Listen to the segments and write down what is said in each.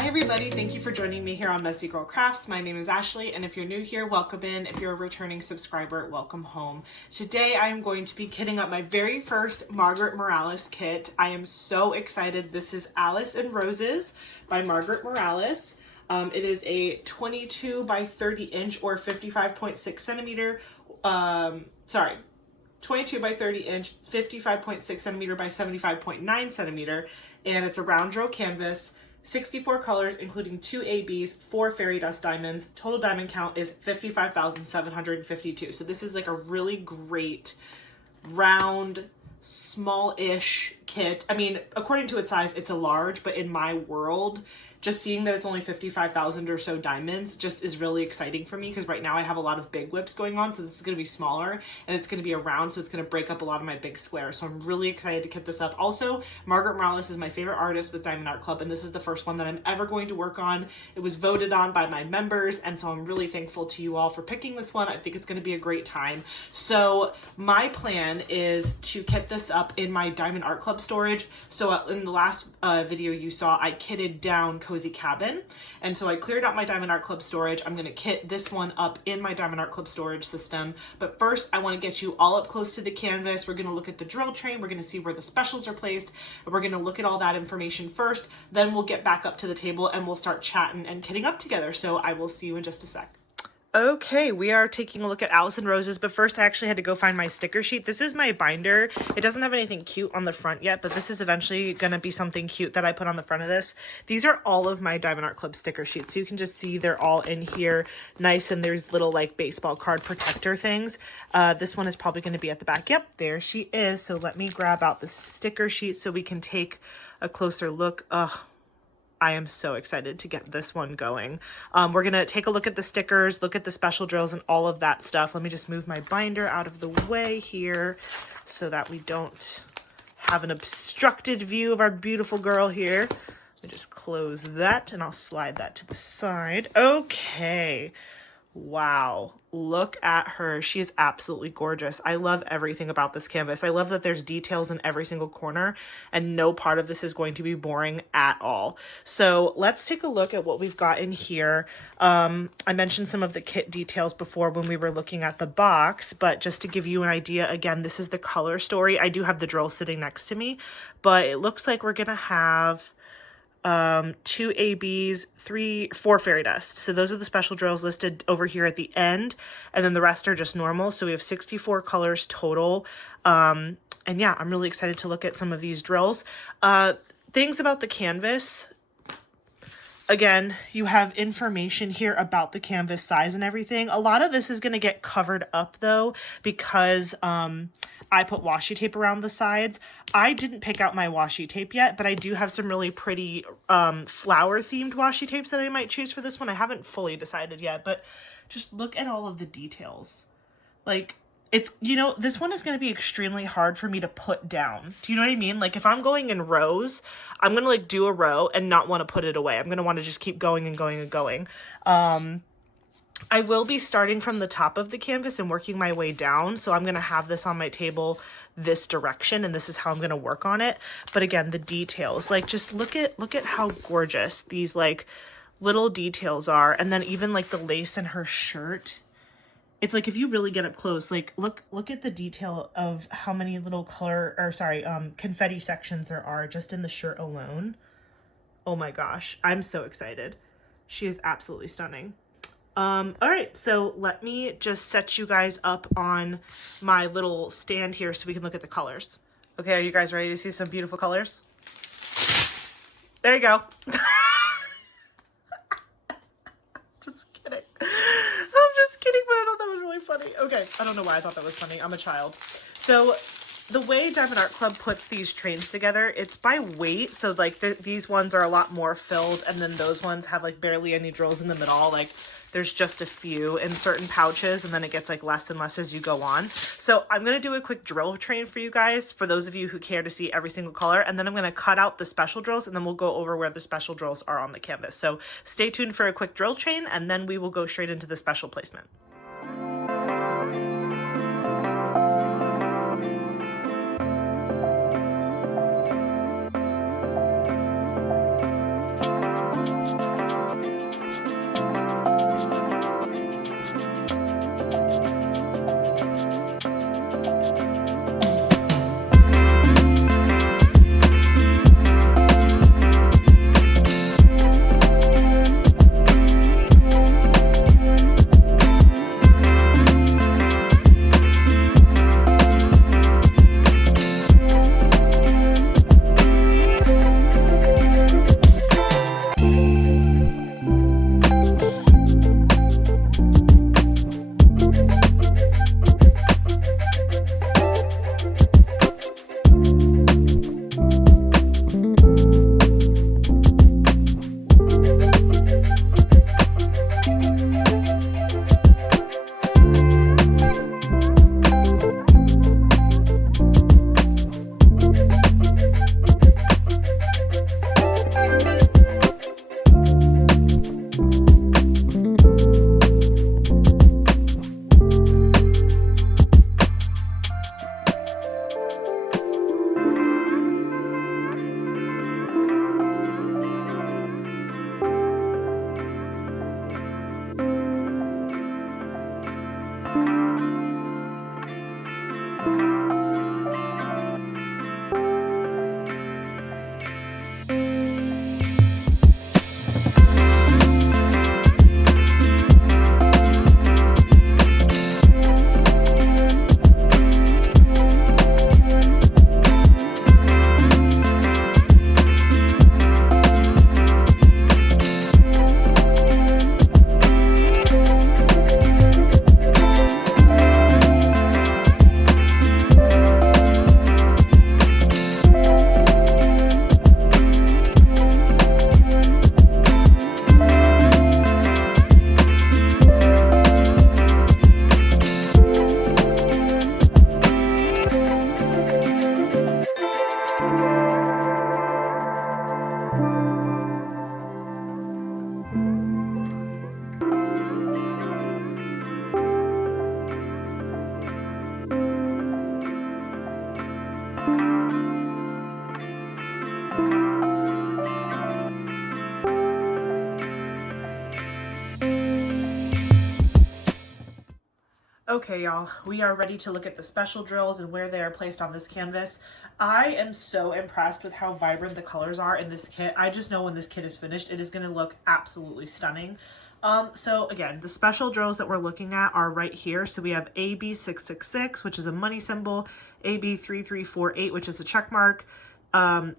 Hi everybody, thank you for joining me here on Messy Girl Crafts. My name is Ashley, and if you're new here, welcome in. If you're a returning subscriber, welcome home. Today I am going to be kitting up my very first Margaret Morales kit. I am so excited. This is Alice and Roses by Margaret Morales. It is a 22 by 30 inch or 55.6 centimeter, 22 by 30 inch, 55.6 centimeter by 75.9 centimeter, and it's a round drill canvas, 64 colors, including 2 ABs, 4 fairy dust diamonds. Total diamond count is 55,752. So this is like a really great round, small-ish kit. I mean, according to its size, it's a large, but in my world, just seeing that it's only 55,000 or so diamonds just is really exciting for me, because right now I have a lot of big whips going on, so this is going to be smaller and it's going to be a round, so it's going to break up a lot of my big squares. So I'm really excited to kit this up. Also, Margaret Morales is my favorite artist with Diamond Art Club, and this is the first one that I'm ever going to work on. It was voted on by my members, and so I'm really thankful to you all for picking this one. I think it's going to be a great time. So my plan is to kit this up in my Diamond Art Club storage. So in the last video you saw, I kitted down Cozy Cabin, and so I cleared out my Diamond Art Club storage. I'm going to kit this one up in my Diamond Art Club storage system, but first I want to get you all up close to the canvas. We're going to look at the drill train, we're going to see where the specials are placed, and we're going to look at all that information first. Then we'll get back up to the table and we'll start chatting and kitting up together. So I will see you in just a sec. Okay, we are taking a look at Alice and Roses, but first I actually had to go find my sticker sheet. This is my binder. It doesn't have anything cute on the front yet, but this is eventually going to be something cute that I put on the front of this. These are all of my Diamond Art Club sticker sheets, so you can just see they're all in here nice, and there's little like baseball card protector things. This one is probably going to be at the back. Yep, there she is. So let me grab out the sticker sheet so we can take a closer look. I am so excited to get this one going. We're going to take a look at the stickers, look at the special drills, and all of that stuff. Let me just move my binder out of the way here so that we don't have an obstructed view of our beautiful girl here. Let me just close that, and I'll slide that to the side. Okay. Wow, look at her. She is absolutely gorgeous. I love everything about this canvas. I love that there's details in every single corner, and no part of this is going to be boring at all. So let's take a look at what we've got in here. I mentioned some of the kit details before when we were looking at the box, but just to give you an idea, again, this is the color story. I do have the drill sitting next to me, but it looks like we're gonna have 2 ABs, 4 fairy dust. So those are the special drills listed over here at the end, and then the rest are just normal. So we have 64 colors total. And yeah, I'm really excited to look at some of these drills. Things about the canvas. Again, you have information here about the canvas size and everything. A lot of this is going to get covered up though, because I put washi tape around the sides. I didn't pick out my washi tape yet, but I do have some really pretty flower themed washi tapes that I might choose for this one. I haven't fully decided yet, but just look at all of the details. Like, it's, you know, this one is going to be extremely hard for me to put down. Do you know what I mean? Like, if I'm going in rows, I'm going to like do a row and not want to put it away. I'm going to want to just keep going and going and going. I will be starting from the top of the canvas and working my way down. So I'm going to have this on my table this direction, and this is how I'm going to work on it. But again, the details, like, just look at how gorgeous these like little details are. And then even like the lace in her shirt. It's like, if you really get up close, like look at the detail of how many little confetti sections there are just in the shirt alone. Oh my gosh, I'm so excited. She is absolutely stunning. All right, so let me just set you guys up on my little stand here so we can look at the colors. Okay, are you guys ready to see some beautiful colors? There you go. Just kidding. I'm just kidding, but I thought that was really funny. Okay, I don't know why I thought that was funny. I'm a child. So the way Diamond Art Club puts these trains together, it's by weight. So like these ones are a lot more filled, and then those ones have like barely any drills in them at all. Like, there's just a few in certain pouches, and then it gets like less and less as you go on. So I'm going to do a quick drill train for you guys, for those of you who care to see every single color, and then I'm going to cut out the special drills, and then we'll go over where the special drills are on the canvas. So stay tuned for a quick drill train, and then we will go straight into the special placement. Okay, y'all, we are ready to look at the special drills and where they are placed on this canvas. I am so impressed with how vibrant the colors are in this kit. I just know when this kit is finished, it is going to look absolutely stunning. So again, the special drills that we're looking at are right here. So we have AB666, which is a money symbol, AB3348, which is a check mark,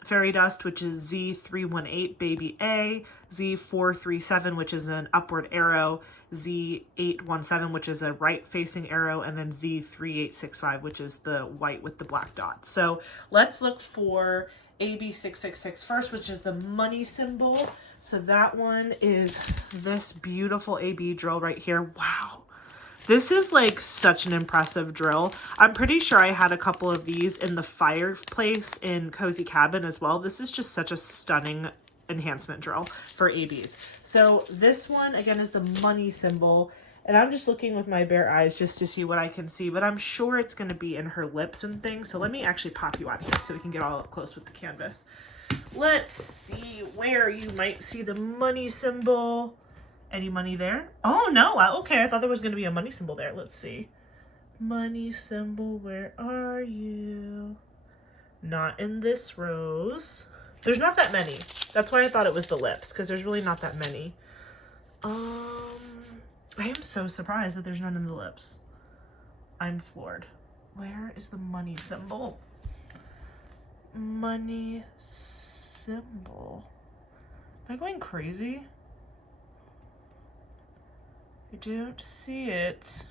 fairy dust, which is Z318, baby A, Z437, which is an upward arrow, Z817, which is a right facing arrow, and then Z3865, which is the white with the black dot. So let's look for AB666 first, which is the money symbol. So that one is this beautiful AB drill right here. Wow. This is like such an impressive drill. I'm pretty sure I had a couple of these in the fireplace in Cozy Cabin as well. This is just such a stunning enhancement drill for ABs. So this one again is the money symbol, and I'm just looking with my bare eyes just to see what I can see, but I'm sure it's going to be in her lips and things. So let me actually pop you out here so we can get all up close with the canvas. Let's see where you might see the money symbol. Any money there? Oh no, okay, I thought there was going to be a money symbol there. Let's see. Money symbol, where are you? Not in this rose. There's not that many. That's why I thought it was the lips, because there's really not that many. I am so surprised that there's none in the lips. I'm floored. Where is the money symbol? Money symbol. Am I going crazy? I don't see it.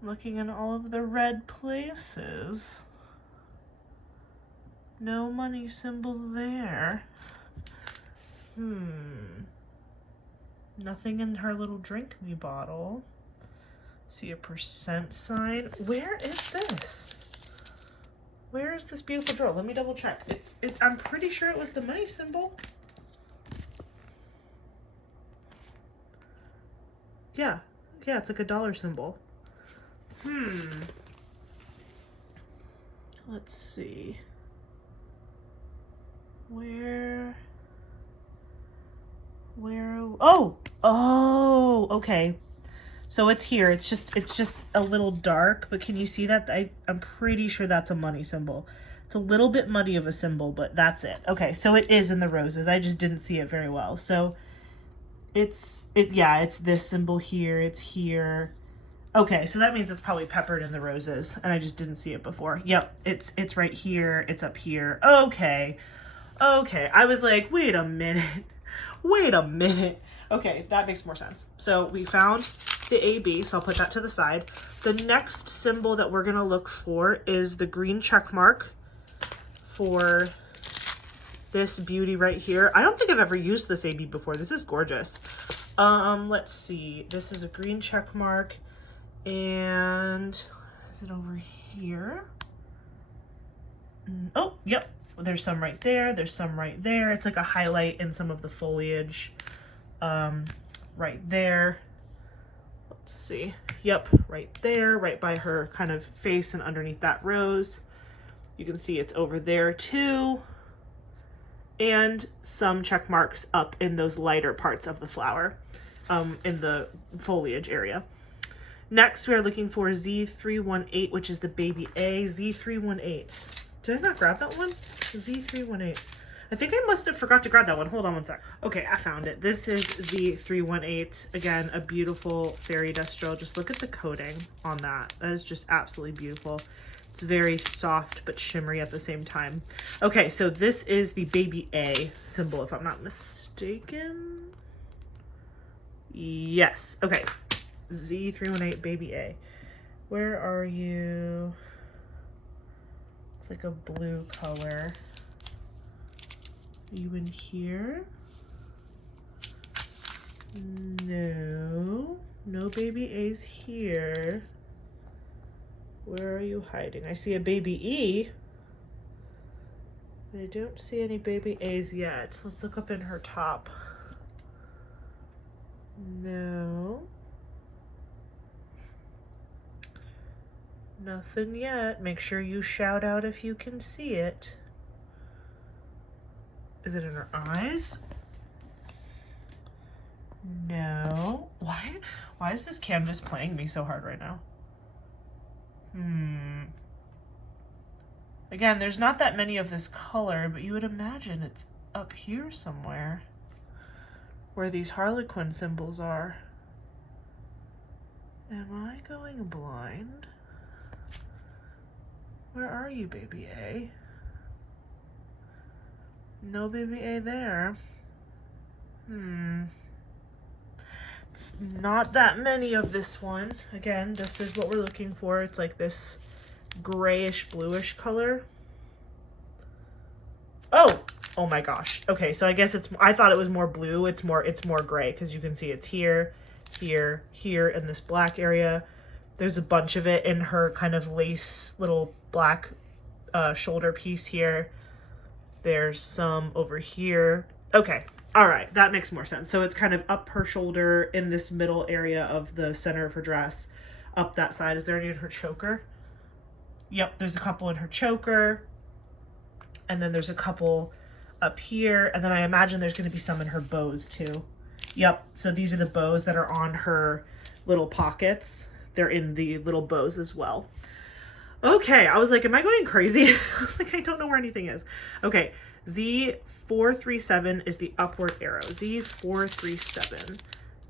I'm looking in all of the red places. No money symbol there. Nothing in her little drink me bottle. See a percent sign. Where is this? Where is this beautiful drill? Let me double check. I'm pretty sure it was the money symbol. Yeah, it's like a dollar symbol. Let's see. Where, oh, okay. So it's here. It's just a little dark, but can you see that? I'm pretty sure that's a money symbol. It's a little bit muddy of a symbol, but that's it. Okay, so it is in the roses. I just didn't see it very well. So it's this symbol here. It's here. Okay, so that means it's probably peppered in the roses, and I just didn't see it before. Yep, it's right here. It's up here. Okay. I was like, wait a minute. Okay, that makes more sense. So we found the AB, so I'll put that to the side. The next symbol that we're gonna look for is the green check mark for this beauty right here. I don't think I've ever used this AB before. This is gorgeous. Let's see. This is a green check mark, and is it over here? Oh, yep. There's some right there. There's some right there. It's like a highlight in some of the foliage. Right there. Let's see. Yep, right there, right by her kind of face and underneath that rose. You can see it's over there too. And some check marks up in those lighter parts of the flower, in the foliage area. Next, we are looking for Z318, which is the baby A. Z318. Did I not grab that one? Z318. I think I must have forgot to grab that one. Hold on one sec. Okay, I found it. This is Z318. Again, a beautiful fairy dust drill. Just look at the coating on that. That is just absolutely beautiful. It's very soft but shimmery at the same time. Okay, so this is the baby A symbol, if I'm not mistaken. Yes. Okay. Z318 baby A. Where are you? It's like a blue color. Are you in here? No. No baby A's here. Where are you hiding? I see a baby E. I don't see any baby A's yet. Let's look up in her top. No. Nothing yet. Make sure you shout out if you can see it. Is it in her eyes? No. Why is this canvas playing me so hard right now? Again, there's not that many of this color, but you would imagine it's up here somewhere where these Harlequin symbols are. Am I going blind? Where are you, baby A? No baby A there. It's not that many of this one. Again, this is what we're looking for. It's like this grayish bluish color. Oh my gosh. Okay, so I guess I thought it was more blue. It's more gray, because you can see it's here, here, here in this black area. There's a bunch of it in her kind of lace little black shoulder piece here. There's some over here. Okay, all right, that makes more sense. So it's kind of up her shoulder in this middle area of the center of her dress, up that side. Is there any in her choker? Yep, there's a couple in her choker. And then there's a couple up here. And then I imagine there's going to be some in her bows too. Yep, so these are the bows that are on her little pockets. They're in the little bows as well. Okay, I was like, am I going crazy? I was like, I don't know where anything is. Okay, Z437 is the upward arrow. Z437.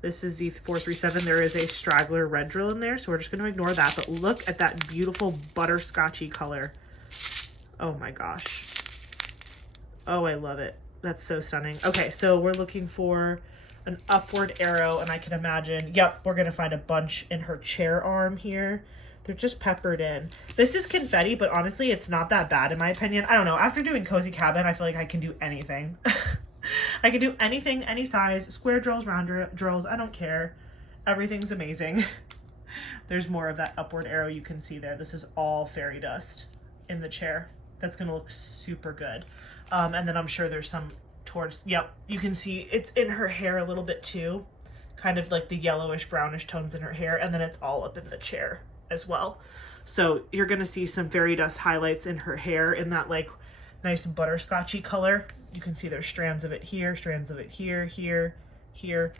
This is Z437. There is a straggler red drill in there, so we're just going to ignore that. But look at that beautiful butterscotchy color. Oh my gosh. Oh, I love it. That's so stunning. Okay, so we're looking for an upward arrow, and I can imagine, yep, we're going to find a bunch in her chair arm here. They're just peppered in. This is confetti, but honestly, it's not that bad in my opinion. I don't know. After doing Cozy Cabin, I feel like I can do anything. I can do anything, any size, square drills, round drills, I don't care. Everything's amazing. There's more of that upward arrow you can see there. This is all fairy dust in the chair. That's going to look super good. And then I'm sure there's some towards, yep, you can see it's in her hair a little bit too. Kind of like the yellowish brownish tones in her hair, and then it's all up in the chair as well. So you're going to see some fairy dust highlights in her hair in that like nice butterscotchy color. You can see there's strands of it here, strands of it here, here, here,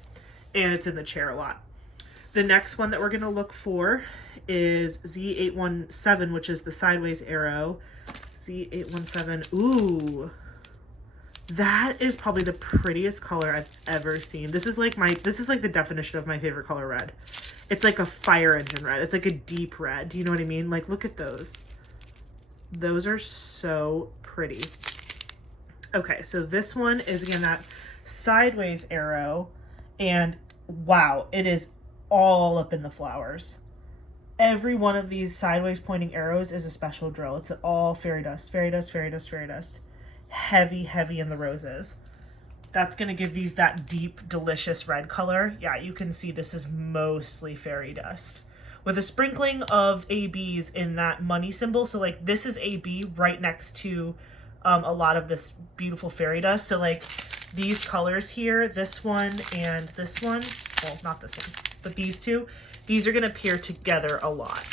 and it's in the chair a lot. The next one that we're going to look for is Z817, which is the sideways arrow. Z817. Ooh, that is probably the prettiest color I've ever seen. This is like the definition of my favorite color, red. It's like a fire engine red. It's like a deep red. Do you know what I mean? Like, look at those. Those are so pretty. Okay, so this one is again that sideways arrow, and wow, it is all up in the flowers. Every one of these sideways pointing arrows is a special drill. It's all fairy dust, fairy dust, fairy dust, fairy dust. Heavy, heavy in the roses. That's going to give these that deep, delicious red color. Yeah, you can see this is mostly fairy dust with a sprinkling of ABs in that money symbol. So like this is AB right next to a lot of this beautiful fairy dust. So like these colors here, this one and this one, well, not this one, but these two, these are going to pair together a lot.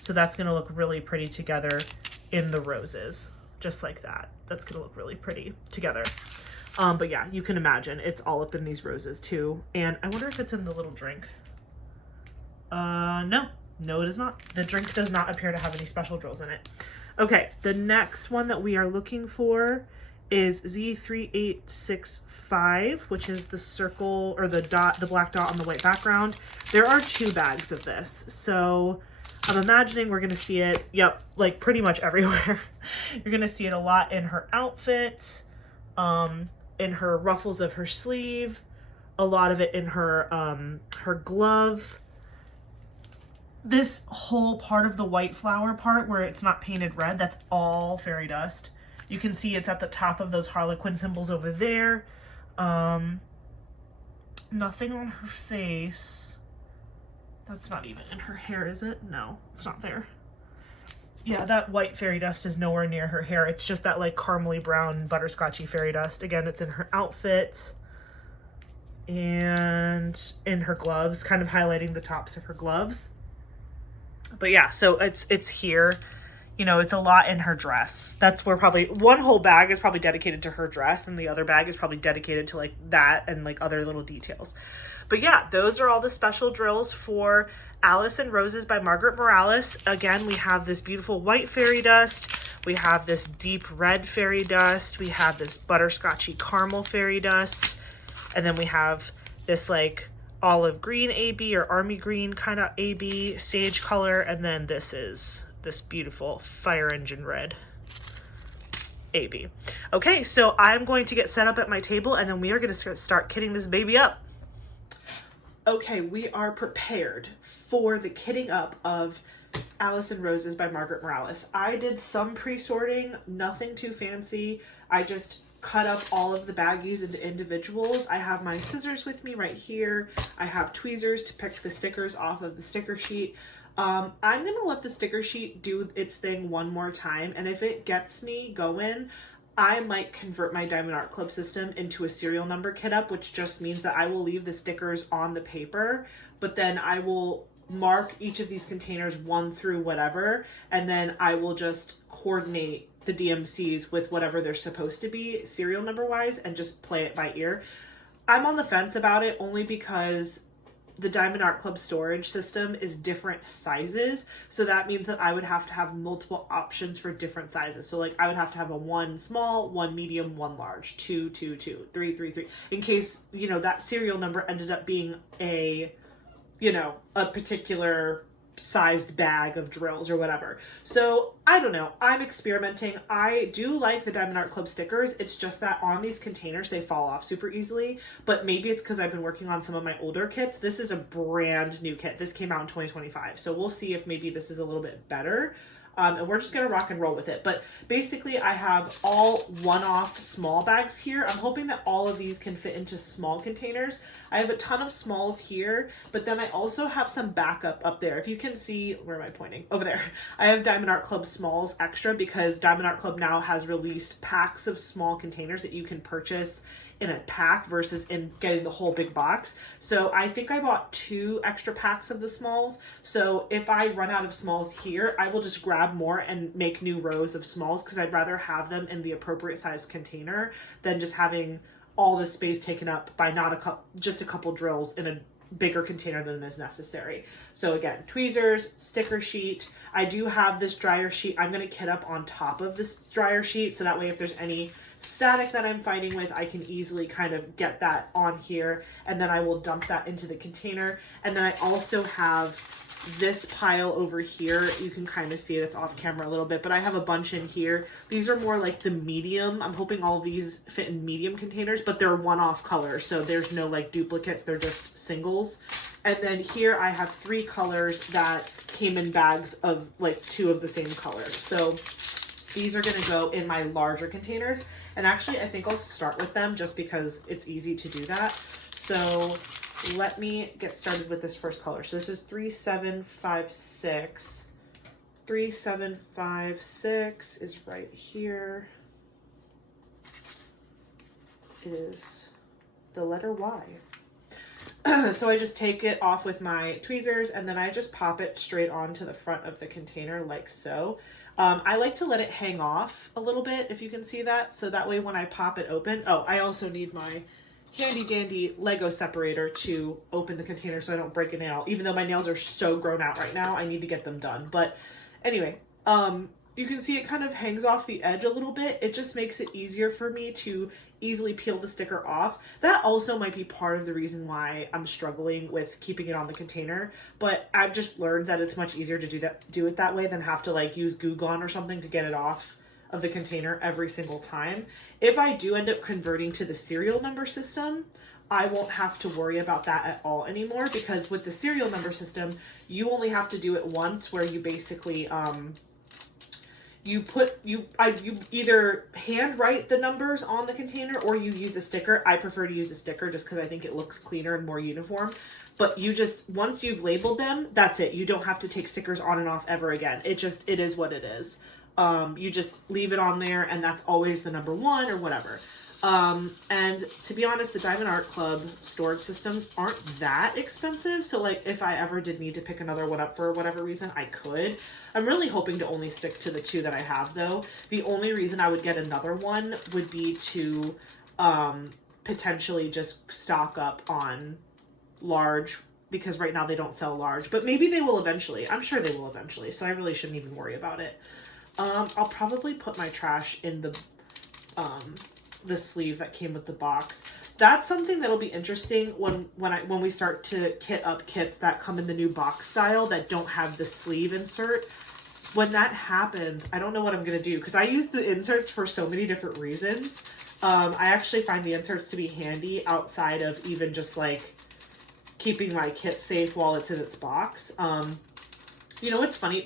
So that's going to look really pretty together in the roses. Just like that. That's gonna look really pretty together. But yeah, you can imagine it's all up in these roses too. And I wonder if it's in the little drink. No, it is not. The drink does not appear to have any special drills in it. Okay, the next one that we are looking for is Z3865, which is the circle or the dot, the black dot on the white background. There are 2 bags of this. So I'm imagining we're going to see it, yep, like pretty much everywhere. You're going to see it a lot in her outfit, in her ruffles of her sleeve, a lot of it in her her glove. This whole part of the white flower part where it's not painted red, that's all fairy dust. You can see it's at the top of those Harlequin symbols over there. Nothing on her face. That's not even in her hair, is it? No, it's not there. Yeah, that white fairy dust is nowhere near her hair. It's just that like caramely brown butterscotchy fairy dust. Again, it's in her outfit and in her gloves, kind of highlighting the tops of her gloves. But yeah, so it's here. you know, it's a lot in her dress. That's where probably one whole bag is probably dedicated to her dress, and the other bag is probably dedicated to like that and like other little details. But yeah, those are all the special drills for Alice and Roses by Margaret Morales. Again, we have this beautiful white fairy dust. We have this deep red fairy dust. We have this butterscotchy caramel fairy dust. And then we have this like olive green AB or army green kind of AB sage color. And then this is this beautiful fire engine red AB. Okay, so I'm going to get set up at my table and then we are going to start kitting this baby up. Okay, we are prepared for the kitting up of Alice and Roses by Margaret Morales. I did some pre-sorting, nothing too fancy. I just cut up all of the baggies into individuals. I have my scissors with me right here. I have tweezers to pick the stickers off of the sticker sheet. I'm gonna let the sticker sheet do its thing one more time, and if it gets me going, I might convert my Diamond Art Club system into a serial number kit up, which just means that I will leave the stickers on the paper, but then I will mark each of these containers 1 through whatever, and then I will just coordinate the DMCs with whatever they're supposed to be serial number wise and just play it by ear. I'm on the fence about it only because the Diamond Art Club storage system is different sizes. So that means that I would have to have multiple options for different sizes. So like I would have to have a 1 small, 1 medium, 1 large, 2, 2, 2, 3, 3, 3, in case, you know, that serial number ended up being a, you know, a particular sized bag of drills or whatever. So I don't know, I'm experimenting. I do like the Diamond Art Club stickers. It's just that on these containers they fall off super easily, but maybe it's because I've been working on some of my older kits. This is a brand new kit. This came out in 2025, so we'll see if maybe this is a little bit better. And we're just gonna rock and roll with it. But basically I have all one-off small bags here. I'm hoping that all of these can fit into small containers. I have a ton of smalls here, but then I also have some backup up there. If you can see, where am I pointing? Over there. I have Diamond Art Club smalls extra because Diamond Art Club now has released packs of small containers that you can purchase in a pack versus in getting the whole big box. So I think I bought 2 extra packs of the smalls. So if I run out of smalls here, I will just grab more and make new rows of smalls because I'd rather have them in the appropriate size container than just having all the space taken up by just a couple drills in a bigger container than is necessary. So again, tweezers, sticker sheet. I do have this dryer sheet. I'm going to kit up on top of this dryer sheet so that way if there's any static that I'm fighting with, I can easily kind of get that on here, and then I will dump that into the container. And then I also have this pile over here. You can kind of see it, it's off camera a little bit, but I have a bunch in here. These are more like the medium. I'm hoping all of these fit in medium containers, but they're one-off colors, so there's no like duplicates, they're just singles. And then here I have 3 colors that came in bags of like 2 of the same color. So these are going to go in my larger containers. And actually, I think I'll start with them just because it's easy to do that. So let me get started with this first color. So this is 3756. 3756 is right here. It is the letter Y. So I just take it off with my tweezers and then I just pop it straight onto the front of the container like so. I like to let it hang off a little bit, if you can see that. So that way when I pop it open, oh, I also need my handy dandy Lego separator to open the container so I don't break a nail. Even though my nails are so grown out right now, I need to get them done. But anyway, you can see it kind of hangs off the edge a little bit. It just makes it easier for me to easily peel the sticker off. That also might be part of the reason why I'm struggling with keeping it on the container, but I've just learned that it's much easier to do it that way than have to like use Glue Gun or something to get it off of the container every single time. If I do end up converting to the serial number system, I won't have to worry about that at all anymore, because with the serial number system, you only have to do it once, where you basically you either hand write the numbers on the container or you use a sticker. I prefer to use a sticker just because I think it looks cleaner and more uniform. But you just, once you've labeled them, that's it. You don't have to take stickers on and off ever again. It is what it is. You just leave it on there and that's always the number 1 or whatever. And to be honest, the Diamond Art Club storage systems aren't that expensive. So like if I ever did need to pick another one up for whatever reason, I could. I'm really hoping to only stick to the 2 that I have though. The only reason I would get another one would be to potentially just stock up on large, because right now they don't sell large, but maybe they will eventually. I'm sure they will eventually, so I really shouldn't even worry about it. I'll probably put my trash in the sleeve that came with the box. That's something that'll be interesting when we start to kit up kits that come in the new box style that don't have the sleeve insert. When that happens, I don't know what I'm gonna do, because I use the inserts for so many different reasons. I actually find the inserts to be handy outside of even just like keeping my kit safe while it's in its box. You know what's funny?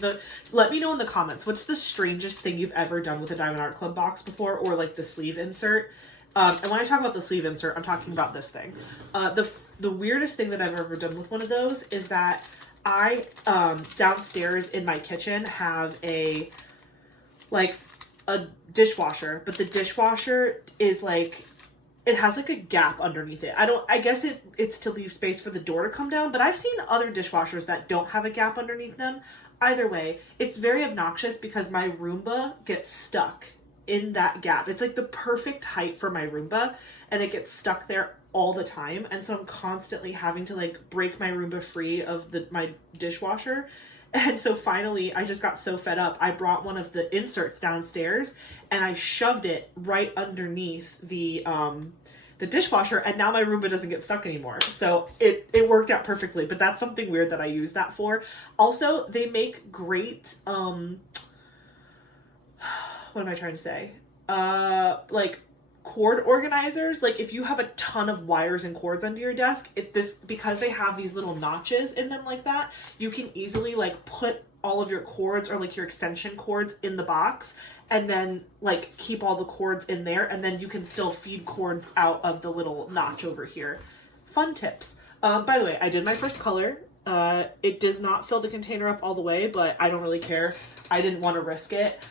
Let me know in the comments, what's the strangest thing you've ever done with a Diamond Art Club box before, or like the sleeve insert? And when I talk about the sleeve insert, I'm talking about this thing. The weirdest thing that I've ever done with one of those is that I, downstairs in my kitchen have a dishwasher, but the dishwasher is like, it has like a gap underneath it. I guess it's to leave space for the door to come down, but I've seen other dishwashers that don't have a gap underneath them. Either way, it's very obnoxious because my Roomba gets stuck in that gap. It's like the perfect height for my Roomba, and it gets stuck there all the time. And so I'm constantly having to like break my Roomba free of my dishwasher. And so finally, I just got so fed up, I brought one of the inserts downstairs and I shoved it right underneath the dishwasher, and now my Roomba doesn't get stuck anymore. So it worked out perfectly, but that's something weird that I use that for. Also, they make great, what am I trying to say? Like cord organizers. Like if you have a ton of wires and cords under your desk, because they have these little notches in them like that, you can easily like put all of your cords or like your extension cords in the box, and then like keep all the cords in there, and then you can still feed cords out of the little notch over here. Fun tips. By the way, I did my first color. It does not fill the container up all the way, but I don't really care. I didn't want to risk it.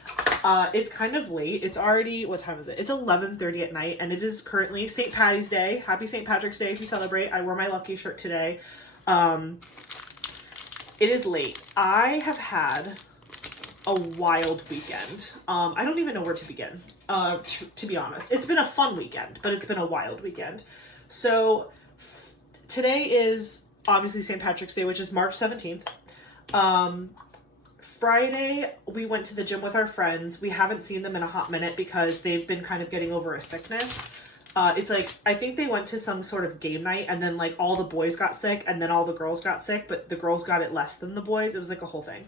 It's kind of late. It's already, what time is it? It's 11:30 at night, and it is currently St. Patty's Day. Happy St. Patrick's Day if you celebrate. I wore my lucky shirt today. It is late. I have had a wild weekend. I don't even know where to begin, to be honest. It's been a fun weekend, but it's been a wild weekend. So today is obviously St. Patrick's Day, which is March 17th. Friday, we went to the gym with our friends. We haven't seen them in a hot minute because they've been kind of getting over a sickness. It's like, I think they went to some sort of game night, and then like all the boys got sick and then all the girls got sick, but the girls got it less than the boys. It was like a whole thing.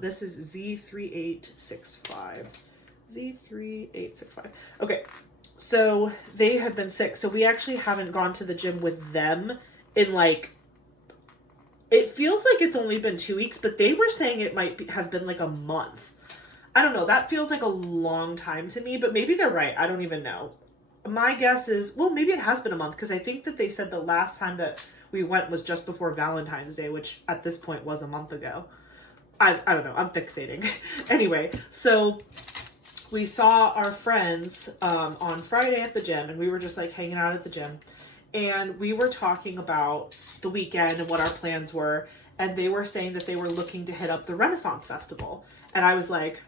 This is Z3865. Z3865. Okay. So they have been sick. So we actually haven't gone to the gym with them in like, it feels like it's only been 2 weeks, but they were saying it might have been like a month. I don't know. That feels like a long time to me, but maybe they're right. I don't even know. My guess is, well, maybe it has been a month, because I think that they said the last time that we went was just before Valentine's Day, which at this point was a month ago. I don't know. I'm fixating. Anyway, so we saw our friends on Friday at the gym, and we were just like hanging out at the gym. And we were talking about the weekend and what our plans were. And they were saying that they were looking to hit up the Renaissance Festival. And I was like,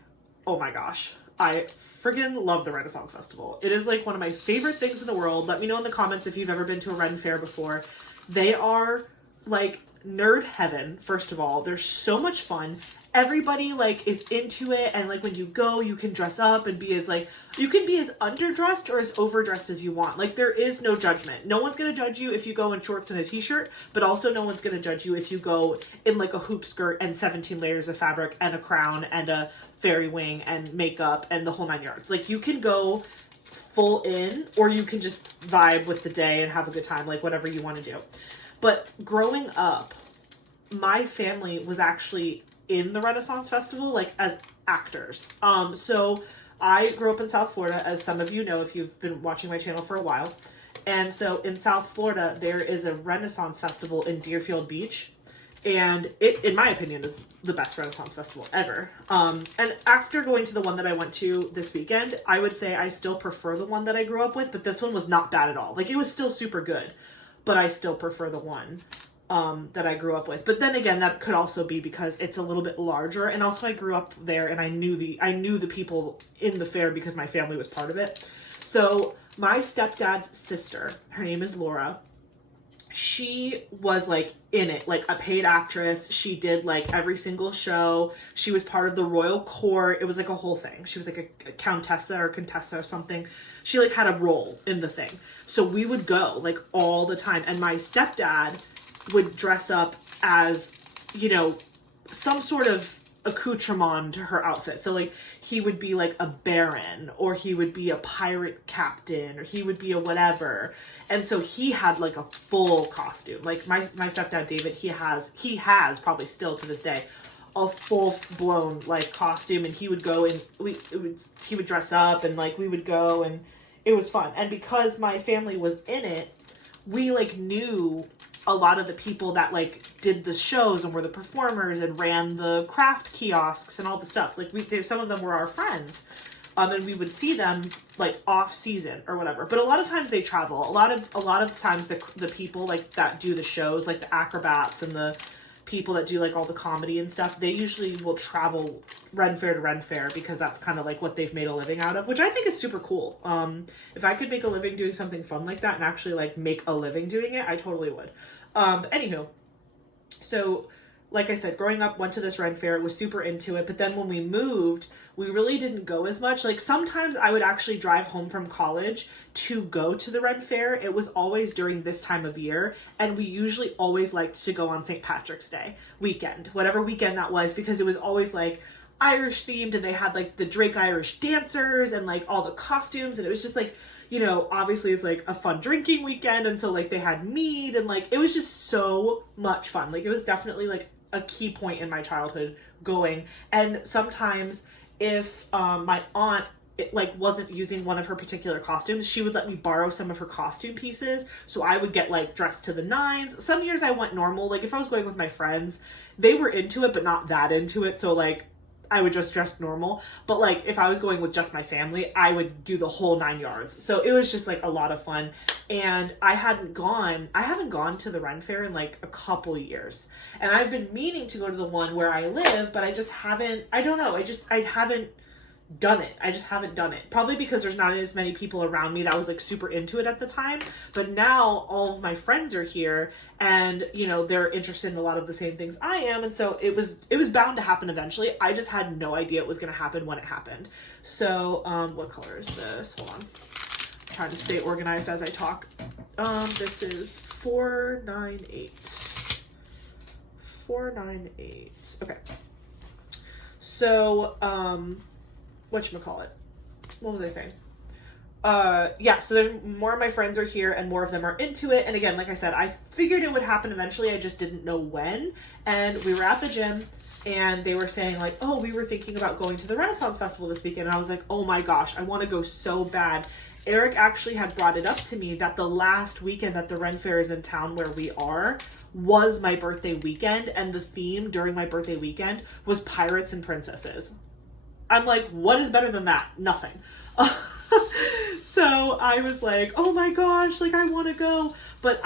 oh my gosh, I friggin' love the Renaissance Festival. It is like one of my favorite things in the world. Let me know in the comments if you've ever been to a Ren Fair before. They are like nerd heaven, first of all. They're so much fun. Everybody like is into it, and like when you go, you can dress up and be as like, you can be as underdressed or as overdressed as you want. Like there is no judgment. No one's gonna judge you if you go in shorts and a t-shirt, but also no one's gonna judge you if you go in like a hoop skirt and 17 layers of fabric and a crown and a fairy wing and makeup and the whole 9 yards. Like you can go full in, or you can just vibe with the day and have a good time, like whatever you want to do. But growing up, my family was actually in the Renaissance Festival, like as actors. So I grew up in South Florida, as some of you know if you've been watching my channel for a while. And so in South Florida, there is a Renaissance Festival in Deerfield Beach. And it, in my opinion, is the best Renaissance festival ever. And after going to the one that I went to this weekend, I would say I still prefer the one that I grew up with, but this one was not bad at all. Like, it was still super good, but I still prefer the one that I grew up with. But then again, that could also be because it's a little bit larger, and also I grew up there and I knew the people in the fair because my family was part of it. So my stepdad's sister, her name is Laura, she was like in it, like a paid actress. She did like every single show. She was part of the royal court. It was like a whole thing. She was like a countessa or contessa or something. She like had a role in the thing. So we would go like all the time. And my stepdad would dress up as, you know, some sort of accoutrement to her outfit. So like he would be like a baron, or he would be a pirate captain, or he would be a whatever. And so he had like a full costume. Like my stepdad David, he has probably still to this day a full blown like costume, and he would go and he would dress up, and like we would go, and it was fun. And because my family was in it, we like knew a lot of the people that like did the shows and were the performers and ran the craft kiosks and all the stuff. Like some of them were our friends. And we would see them like off season or whatever. But a lot of times they travel. A lot of times the people like that do the shows, like the acrobats and the people that do like all the comedy and stuff, they usually will travel Ren Fair to Ren Fair because that's kind of like what they've made a living out of, which I think is super cool. If I could make a living doing something fun like that and actually like make a living doing it, I totally would. But anywho, so like I said, growing up, went to this Ren Fair, was super into it. But then when we moved, we really didn't go as much. Like sometimes I would actually drive home from college to go to the Ren Fair. It was always during this time of year. And we usually always liked to go on St. Patrick's Day weekend, whatever weekend that was, because it was always like Irish themed, and they had like the Drake Irish dancers and like all the costumes. And it was just like, you know, obviously it's like a fun drinking weekend. And so like they had mead, and like, it was just so much fun. Like it was definitely like a key point in my childhood going. And sometimes if my aunt wasn't using one of her particular costumes, she would let me borrow some of her costume pieces. So I would get like dressed to the nines. Some years I went normal. Like if I was going with my friends, they were into it, but not that into it. So like I would just dress normal. But like if I was going with just my family, I would do the whole 9 yards. So it was just like a lot of fun. And I haven't gone to the Ren Fair in like a couple years. And I've been meaning to go to the one where I live, but I just haven't, I don't know. I haven't done it. I just haven't done it. Probably because there's not as many people around me that was like super into it at the time. But now all of my friends are here, and you know, they're interested in a lot of the same things I am. And so it was bound to happen eventually. I just had no idea it was going to happen when it happened. So, what color is this? Hold on. I'm trying to stay organized as I talk. This is 498. 498. Okay. So, whatchamacallit? What was I saying? Yeah, so there's more of my friends are here, and more of them are into it. And again, like I said, I figured it would happen eventually. I just didn't know when. And we were at the gym, and they were saying like, oh, we were thinking about going to the Renaissance Festival this weekend. And I was like, oh my gosh, I want to go so bad. Eric actually had brought it up to me that the last weekend that the Ren Fair is in town where we are was my birthday weekend. And the theme during my birthday weekend was pirates and princesses. I'm like, what is better than that? Nothing. So I was like, oh my gosh, like I want to go. But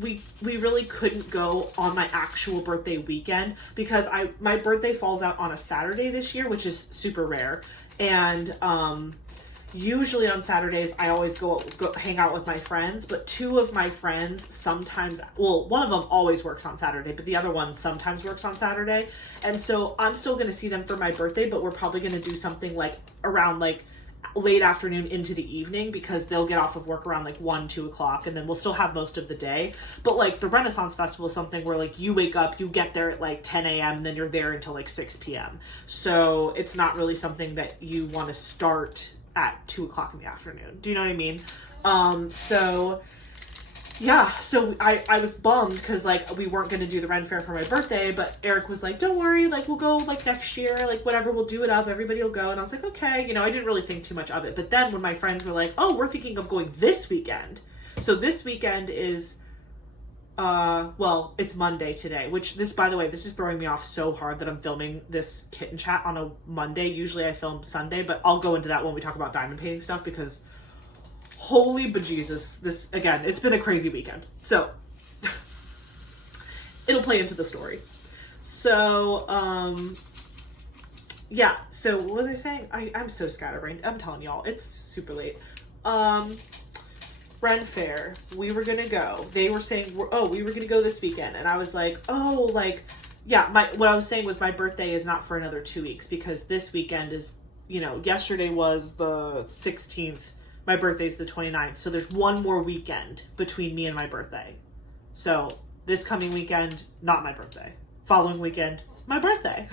we really couldn't go on my actual birthday weekend because my birthday falls out on a Saturday this year, which is super rare. And, usually on Saturdays, I always go hang out with my friends, but two of my friends sometimes, well, one of them always works on Saturday, but the other one sometimes works on Saturday. And so I'm still going to see them for my birthday, but we're probably going to do something like around like late afternoon into the evening because they'll get off of work around like 1-2 o'clock, and then we'll still have most of the day. But like the Renaissance Festival is something where like you wake up, you get there at like 10 a.m., then you're there until like 6 p.m. So it's not really something that you want to start at 2 o'clock in the afternoon. Do you know what I mean? So yeah, so I was bummed because like we weren't going to do the Ren Fair for my birthday, but Eric was like, don't worry, like we'll go like next year, like whatever, we'll do it up, everybody will go. And I was like, okay, you know, I didn't really think too much of it. But then when my friends were like, oh, we're thinking of going this weekend. So this weekend is Well, it's Monday today, which this, by the way, this is throwing me off so hard that I'm filming this kitten chat on a Monday. Usually I film Sunday, but I'll go into that when we talk about diamond painting stuff, because holy bejesus, this, again, it's been a crazy weekend. So it'll play into the story. So, yeah, so what was I saying? I'm so scatterbrained. I'm telling y'all, it's super late. Ren Fair, we were gonna go. They were saying, oh, we were gonna go this weekend. And I was like, oh, like, yeah, what I was saying was my birthday is not for another 2 weeks, because this weekend is, you know, yesterday was the 16th. My birthday's the 29th. So there's one more weekend between me and my birthday. So this coming weekend, not my birthday. Following weekend, my birthday.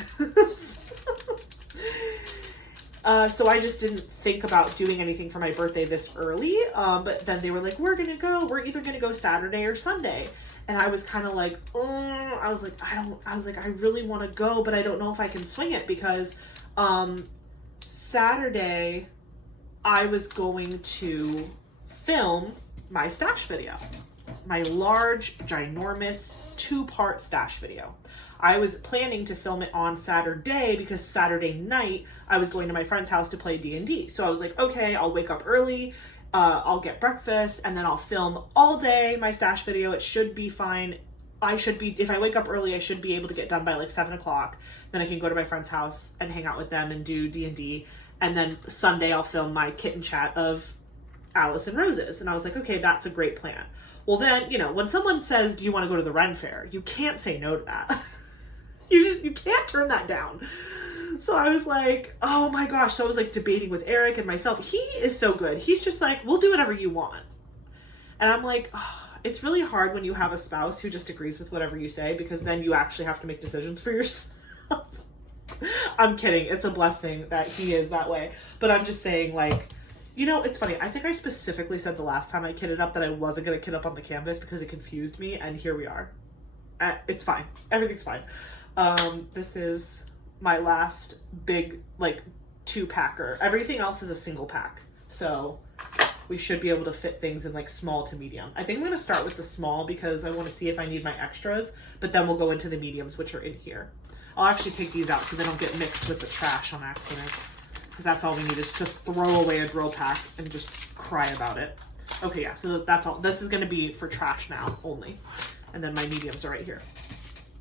So I just didn't think about doing anything for my birthday this early. But then they were like, we're either gonna go Saturday or Sunday. And I was kind of like, I was like, I really want to go, but I don't know if I can swing it, because, Saturday I was going to film my stash video, my large, ginormous 2-part stash video. I was planning to film it on Saturday because Saturday night I was going to my friend's house to play D&D. So I was like, okay, I'll wake up early, I'll get breakfast, and then I'll film all day my stash video. It should be fine. If I wake up early, I should be able to get done by like 7 o'clock. Then I can go to my friend's house and hang out with them and do D&D. And then Sunday I'll film my kitten chat of Alice and Roses. And I was like, okay, that's a great plan. Well then, you know, when someone says, do you want to go to the Ren Fair? You can't say no to that. You can't turn that down. So I was like, oh my gosh. So I was like debating with Eric and myself. He is so good. He's just like, we'll do whatever you want. And I'm like, oh, it's really hard when you have a spouse who just agrees with whatever you say, because then you actually have to make decisions for yourself. I'm kidding. It's a blessing that he is that way. But I'm just saying, like, you know, it's funny. I think I specifically said the last time I kitted up that I wasn't going to kit up on the canvas because it confused me. And here we are. It's fine. Everything's fine. This is my last big, like, 2-packer. Everything else is a single pack. So we should be able to fit things in like small to medium. I think I'm going to start with the small because I want to see if I need my extras, but then we'll go into the mediums, which are in here. I'll actually take these out so they don't get mixed with the trash on accident, because that's all we need is to throw away a drill pack and just cry about it. Okay, yeah, so that's all. This is going to be for trash now only. And then my mediums are right here.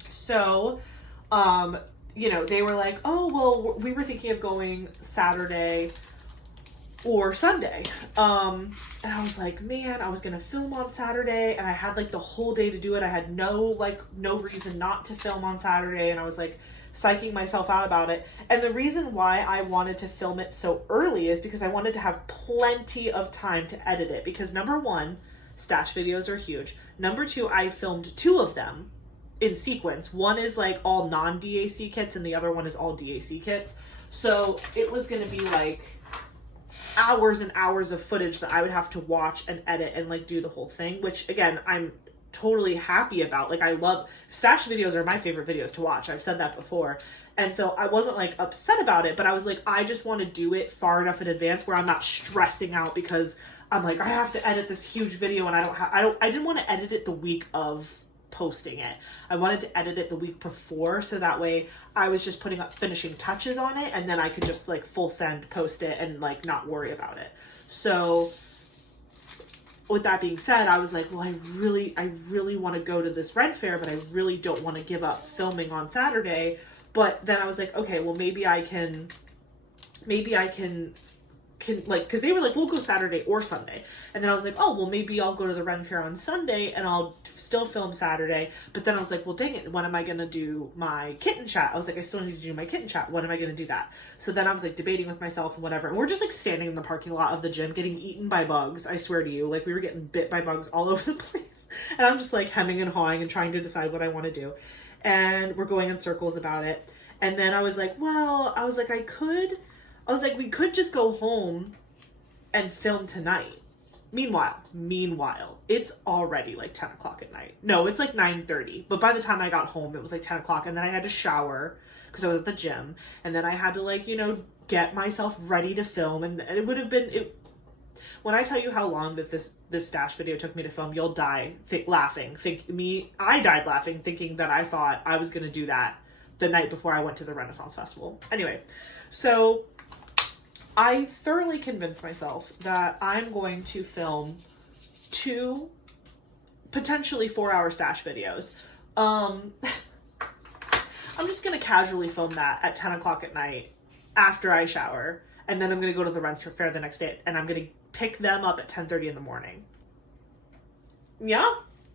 So, you know, they were like, oh, well, we were thinking of going Saturday or Sunday. And I was like, man, I was going to film on Saturday, and I had like the whole day to do it. I had no reason not to film on Saturday. And I was like psyching myself out about it. And the reason why I wanted to film it so early is because I wanted to have plenty of time to edit it. Because number one, stash videos are huge. Number two, I filmed 2 of them in sequence. One is like all non-DAC kits and the other one is all DAC kits. So it was going to be like hours and hours of footage that I would have to watch and edit and like do the whole thing, which again, I'm totally happy about. Like, I love stash videos, are my favorite videos to watch. I've said that before. And so I wasn't like upset about it, but I was like, I just want to do it far enough in advance where I'm not stressing out because I'm like, I have to edit this huge video and I didn't want to edit it the week of posting it. I wanted to edit it the week before, so that way I was just putting up finishing touches on it, and then I could just like full send post it and like not worry about it. So with that being said, I was like, well, I really want to go to this Ren Fair, but I really don't want to give up filming on Saturday. But then I was like, okay, well, maybe I can like, because they were like, we'll go Saturday or Sunday. And then I was like, oh, well, maybe I'll go to the Ren Fair on Sunday and I'll still film Saturday. But then I was like, well, dang it, when am I going to do my kitten chat? I was like, I still need to do my kitten chat. When am I going to do that? So then I was like debating with myself and whatever. And we're just like standing in the parking lot of the gym getting eaten by bugs. I swear to you, like we were getting bit by bugs all over the place. And I'm just like hemming and hawing and trying to decide what I want to do. And we're going in circles about it. And then I was like, well, we could just go home and film tonight. Meanwhile, it's already like 10 o'clock at night. No, it's like 9:30. But by the time I got home, it was like 10 o'clock. And then I had to shower because I was at the gym. And then I had to like, you know, get myself ready to film. And it would have been, When I tell you how long that this stash video took me to film, you'll die laughing. I died laughing thinking that I thought I was going to do that the night before I went to the Renaissance Festival. Anyway, so I thoroughly convinced myself that I'm going to film 2 potentially 4-hour stash videos. I'm just going to casually film that at 10 o'clock at night after I shower. And then I'm going to go to the Rents Fair the next day, and I'm going to pick them up at 10:30 in the morning. Yeah,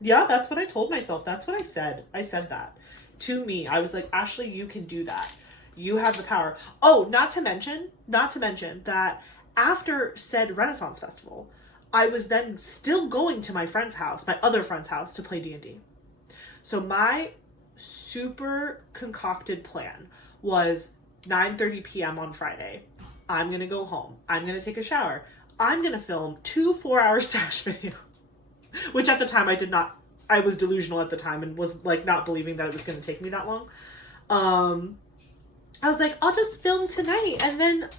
that's what I told myself. That's what I said. I said that to me. I was like, Ashley, you can do that. You have the power. Oh, not to mention that after said Renaissance Festival, I was then still going to my other friend's house to play D&D. So my super concocted plan was 9:30 p.m. on Friday. I'm going to go home. I'm going to take a shower. I'm going to film 2 4-hour stash videos, which at the time I was delusional at the time and was like not believing that it was going to take me that long. I was like, I'll just film tonight and then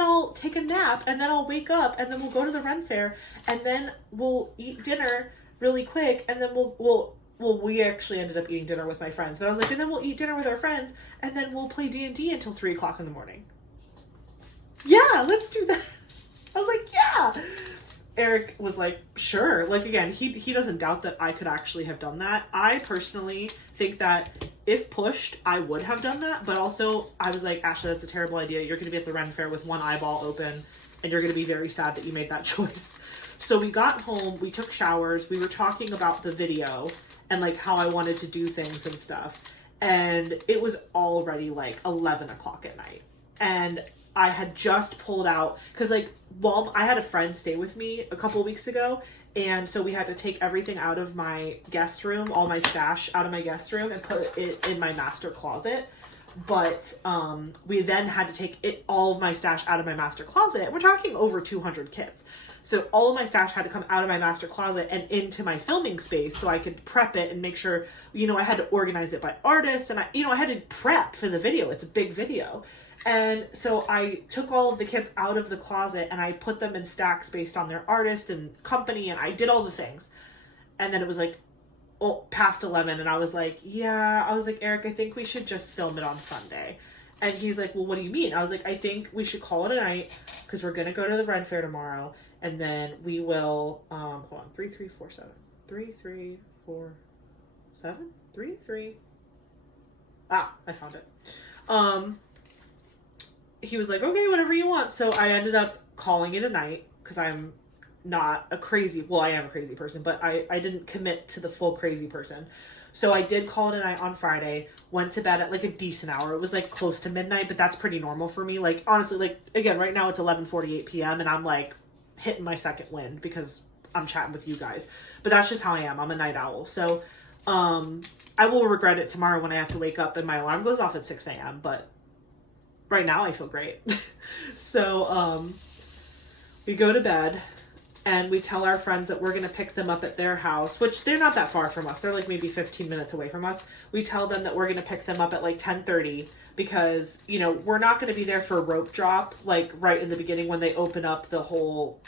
I'll take a nap and then I'll wake up and then we'll go to the Ren Fair and then we'll eat dinner really quick and then we actually ended up eating dinner with my friends, but I was like, and then we'll eat dinner with our friends and then we'll play D&D until 3 o'clock in the morning. Yeah, let's do that. I was like, yeah. Eric was like, sure. Like, again, he doesn't doubt that I could actually have done that. I personally think that if pushed, I would have done that. But also, I was like, Ashley, that's a terrible idea. You're going to be at the Ren Fair with one eyeball open, and you're going to be very sad that you made that choice. So we got home, we took showers, we were talking about the video and, like, how I wanted to do things and stuff. And it was already, like, 11 o'clock at night. And I had just pulled out, because like, I had a friend stay with me a couple of weeks ago, and so we had to take everything out of my guest room, all my stash out of my guest room, and put it in my master closet. But we then had to take all of my stash out of my master closet. We're talking over 200 kits. So all of my stash had to come out of my master closet and into my filming space so I could prep it and make sure, I had to organize it by artists, and I had to prep for the video. It's a big video. And so I took all of the kits out of the closet and I put them in stacks based on their artist and company, and I did all the things. And then it was like past 11 and I was like, Eric, I think we should just film it on Sunday. And he's like, well, what do you mean? I was like, I think we should call it a night because we're going to go to the Ren Fair tomorrow, and then we will, hold on, 3347. 3347? 33. I found it. He was like, okay, whatever you want. So I ended up calling it a night because I'm not I am a crazy person, but I didn't commit to the full crazy person. So I did call it a night on Friday, went to bed at like a decent hour. It was like close to midnight, but that's pretty normal for me. Like, honestly, like, again, right now it's 11:48 p.m. and I'm like hitting my second wind because I'm chatting with you guys. But that's just how I am. I'm a night owl. So I will regret it tomorrow when I have to wake up and my alarm goes off at 6 a.m. But right now I feel great. So we go to bed and we tell our friends that we're going to pick them up at their house, which they're not that far from us. They're like maybe 15 minutes away from us. We tell them that we're going to pick them up at like 10:30 because, we're not going to be there for a rope drop, like right in the beginning when they open up the whole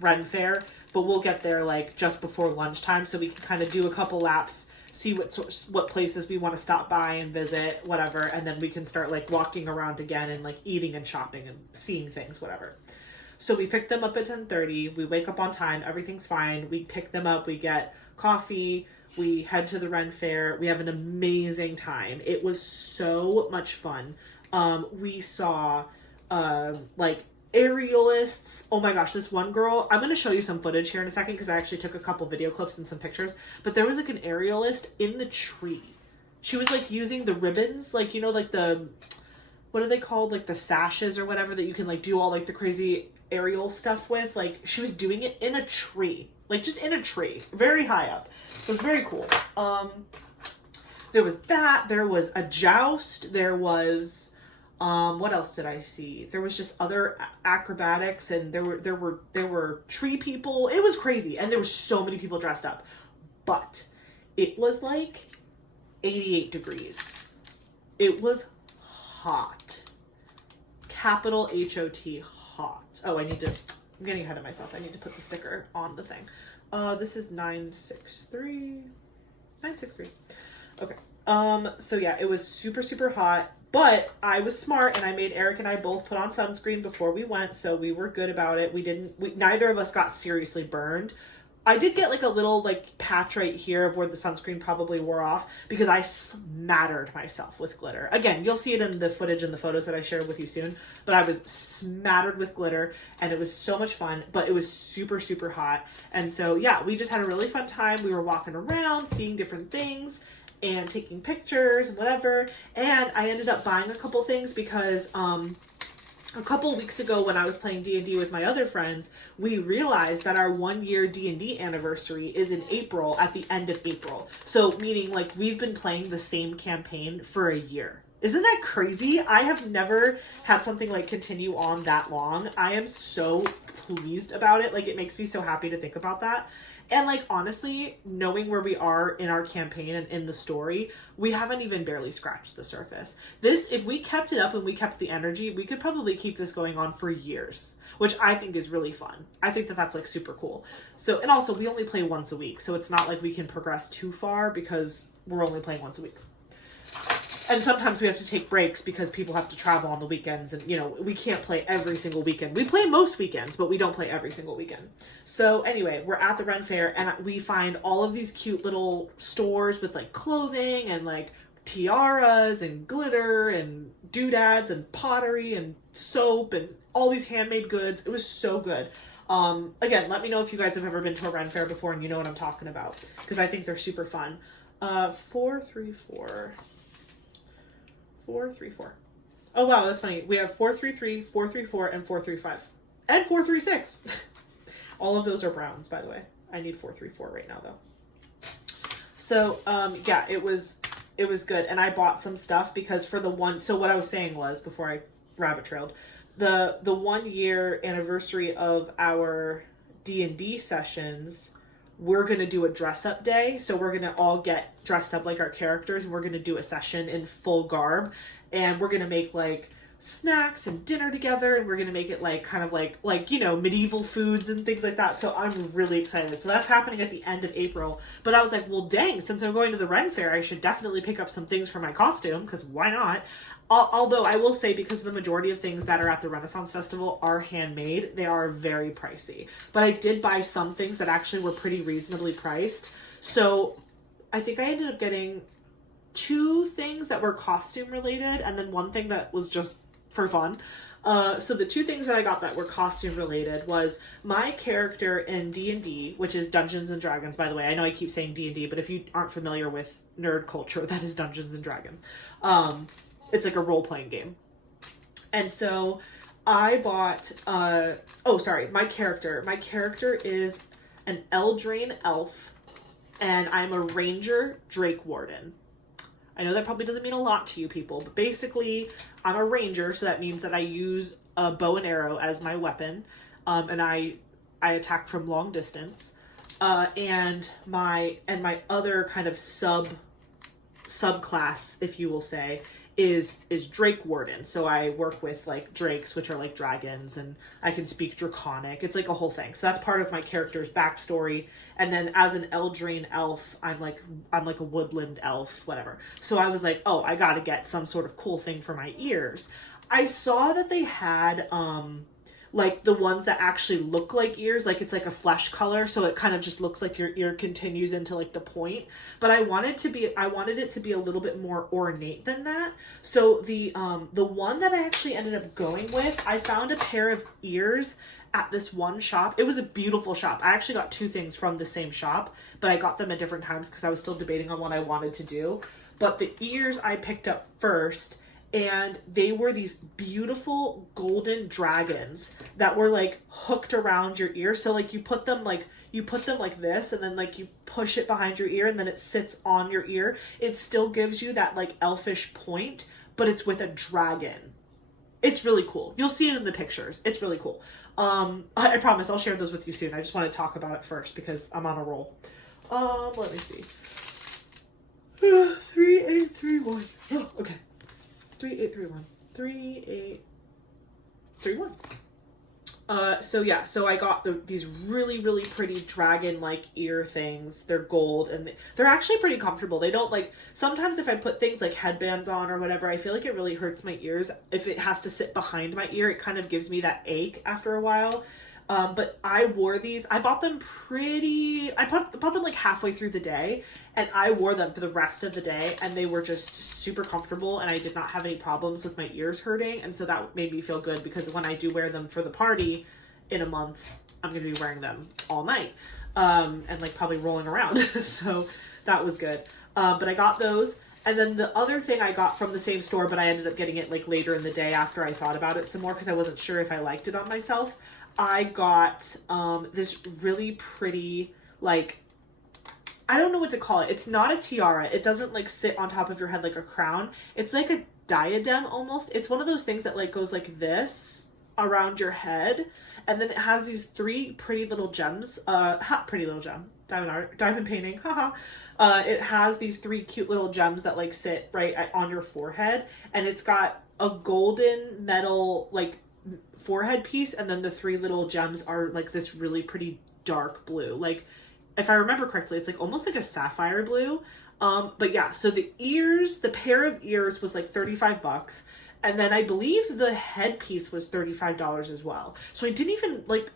Ren Fair, but we'll get there like just before lunchtime so we can kind of do a couple laps, see what places we want to stop by and visit, whatever, and then we can start like walking around again and like eating and shopping and seeing things, whatever. So we pick them up at 10:30. We wake up on time. Everything's fine. We pick them up. We get coffee. We head to the Ren Fair. We have an amazing time. It was so much fun. We saw like aerialists. Oh my gosh, this one girl. I'm going to show you some footage here in a second because I actually took a couple video clips and some pictures. But there was like an aerialist in the tree. She was like using the ribbons, like, like the, what are they called? Like the sashes or whatever that you can like do all like the crazy aerial stuff with. Like, she was doing it in a tree, like just in a tree, very high up. It was very cool. There was that. There was a joust. There was what else did I see? There was just other acrobatics, and there were tree people. It was crazy, and there were so many people dressed up. But it was like 88 degrees. It was hot. Capital HOT, hot. Oh, I need to I'm getting ahead of myself. I need to put the sticker on the thing. This is 963. 963. Okay. So yeah, it was super, super hot, but I was smart and I made Eric and I both put on sunscreen before we went. So we were good about it. Neither of us got seriously burned. I did get like a little like patch right here of where the sunscreen probably wore off because I smattered myself with glitter. Again, you'll see it in the footage and the photos that I share with you soon, but I was smattered with glitter and it was so much fun, but it was super, super hot. And so yeah, we just had a really fun time. We were walking around, seeing different things and taking pictures and whatever. And I ended up buying a couple things because, a couple weeks ago when I was playing D&D with my other friends, we realized that our 1-year D&D anniversary is in April, at the end of April. So meaning like we've been playing the same campaign for a year. Isn't that crazy? I have never had something like continue on that long. I am so pleased about it. Like it makes me so happy to think about that. And like, honestly, knowing where we are in our campaign and in the story, we haven't even barely scratched the surface. This, if we kept it up and we kept the energy, we could probably keep this going on for years, which I think is really fun. I think that that's like super cool. So, and also we only play once a week. So it's not like we can progress too far because we're only playing once a week. And sometimes we have to take breaks because people have to travel on the weekends and, you know, we can't play every single weekend. We play most weekends, but we don't play every single weekend. So anyway, we're at the Ren Fair and we find all of these cute little stores with like clothing and like tiaras and glitter and doodads and pottery and soap and all these handmade goods. It was so good. Again, let me know if you guys have ever been to a Ren Fair before and you know what I'm talking about because I think they're super fun. 434. 434. Oh wow, that's funny. We have 433, 434, and 435. And 436. All of those are browns, by the way. I need 434 right now though. So yeah, it was good. And I bought some stuff because for the one, so what I was saying was before I rabbit trailed, the 1 year anniversary of our D&D sessions, we're going to do a dress up day. So we're going to all get dressed up like our characters and we're going to do a session in full garb and we're going to make like snacks and dinner together and we're going to make it like kind of like, you know, medieval foods and things like that. So I'm really excited. So that's happening at the end of April. But I was like, well, dang, since I'm going to the Ren Fair, I should definitely pick up some things for my costume because why not? Although I will say because the majority of things that are at the Renaissance Festival are handmade, they are very pricey. But I did buy some things that actually were pretty reasonably priced. So I think I ended up getting 2 things that were costume related and then 1 thing that was just for fun. So the 2 things that I got that were costume related was my character in D&D, which is Dungeons and Dragons, by the way. I know I keep saying D&D, but if you aren't familiar with nerd culture, that is Dungeons and Dragons. It's like a role-playing game. And so I bought, my character. My character is an Eldraine elf, and I'm a ranger Drake Warden. I know that probably doesn't mean a lot to you people, but basically I'm a ranger, so that means that I use a bow and arrow as my weapon, and I attack from long distance. And my other kind of subclass, if you will say, is Drake Warden. So I work with like drakes, which are like dragons, and I can speak Draconic. It's like a whole thing. So that's part of my character's backstory. And then as an Eldraine elf, I'm like a woodland elf, whatever. So I was like, oh, I gotta get some sort of cool thing for my ears. I saw that they had like the ones that actually look like ears, like it's like a flesh color, so it kind of just looks like your ear continues into like the point. But I wanted it to be a little bit more ornate than that. So the one that I actually ended up going with, I found a pair of ears at this one shop. It was a beautiful shop. I actually got 2 things from the same shop, but I got them at different times because I was still debating on what I wanted to do. But the ears I picked up first, and they were these beautiful golden dragons that were like hooked around your ear. So like you put them like this, and then like you push it behind your ear, and then it sits on your ear. It still gives you that like elfish point, but it's with a dragon. It's really cool. You'll see it in the pictures. It's really cool. I promise I'll share those with you soon. I just want to talk about it first because I'm on a roll. Let me see. 3831. Okay. 3831. 3831. So yeah, so I got these really, really pretty dragon-like ear things. They're gold, and they're actually pretty comfortable. They don't like, sometimes if I put things like headbands on or whatever, I feel like it really hurts my ears. If it has to sit behind my ear, it kind of gives me that ache after a while. But I wore these, I bought them bought them like halfway through the day, and I wore them for the rest of the day, and they were just super comfortable, and I did not have any problems with my ears hurting, and so that made me feel good, because when I do wear them for the party in a month, I'm going to be wearing them all night, and like probably rolling around, so that was good. But I got those, and then the other thing I got from the same store, but I ended up getting it like later in the day after I thought about it some more, because I wasn't sure if I liked it on myself. I got this really pretty, like, I don't know what to call it. It's not a tiara. It doesn't like sit on top of your head like a crown. It's like a diadem almost. It's one of those things that like goes like this around your head. And then it has these three pretty little gems. Pretty little gem. Diamond art. Diamond painting. Haha. It has these three cute little gems that like sit right on your forehead. And it's got a golden metal like forehead piece, and then the three little gems are like this really pretty dark blue. Like, if I remember correctly, it's like almost like a sapphire blue. But yeah, so the pair of ears was like $35, and then I believe the headpiece was $35 as well. So I didn't even like,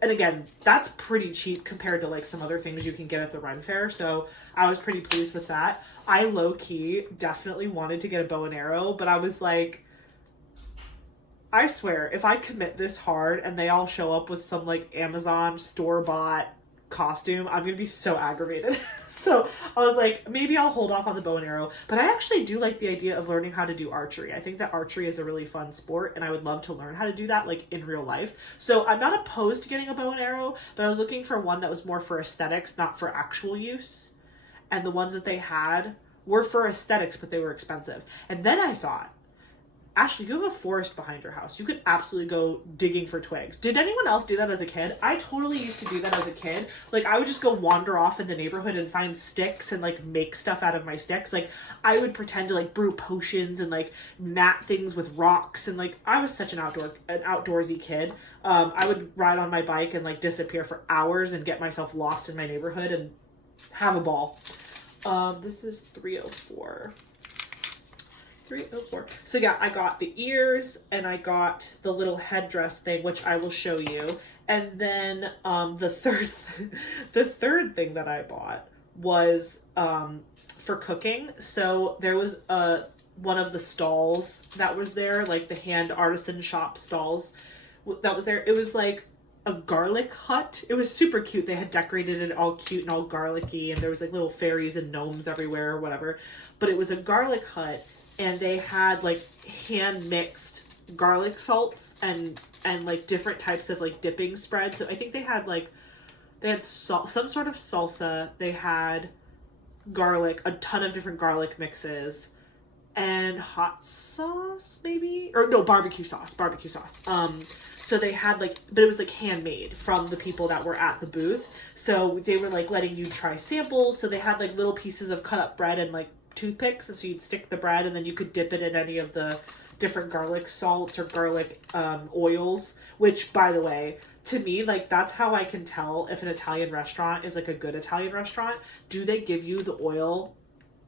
and again, that's pretty cheap compared to like some other things you can get at the Ren Fair. So I was pretty pleased with that. I low-key definitely wanted to get a bow and arrow, but I was like, I swear, if I commit this hard and they all show up with some like Amazon store-bought costume, I'm gonna be so aggravated. So I was like, maybe I'll hold off on the bow and arrow. But I actually do like the idea of learning how to do archery. I think that archery is a really fun sport, and I would love to learn how to do that like in real life. So I'm not opposed to getting a bow and arrow, but I was looking for one that was more for aesthetics, not for actual use. And the ones that they had were for aesthetics, but they were expensive. And then I thought, Ashley, you have a forest behind your house. You could absolutely go digging for twigs. Did anyone else do that as a kid? I totally used to do that as a kid. Like, I would just go wander off in the neighborhood and find sticks and, like, make stuff out of my sticks. Like, I would pretend to, like, brew potions and, like, mat things with rocks. And, like, I was such an outdoorsy kid. I would ride on my bike and, like, disappear for hours and get myself lost in my neighborhood and have a ball. This is 304. 304. So yeah, I got the ears and I got the little headdress thing, which I will show you. And then the third thing that I bought was for cooking. So there was one of the stalls that was there, like the hand artisan shop stalls that was there. It was like a garlic hut. It was super cute. They had decorated it all cute and all garlicky, and there was like little fairies and gnomes everywhere or whatever. But it was a garlic hut. And they had like hand mixed garlic salts and like different types of like dipping spreads. So I think they had some sort of salsa. They had garlic, a ton of different garlic mixes, and hot sauce maybe, or no, barbecue sauce. So they had like, but it was like handmade from the people that were at the booth. So they were like letting you try samples. So they had like little pieces of cut up bread and like toothpicks, and so you'd stick the bread and then you could dip it in any of the different garlic salts or garlic oils, which, by the way, to me, like, that's how I can tell if an Italian restaurant is like a good Italian restaurant. Do they give you the oil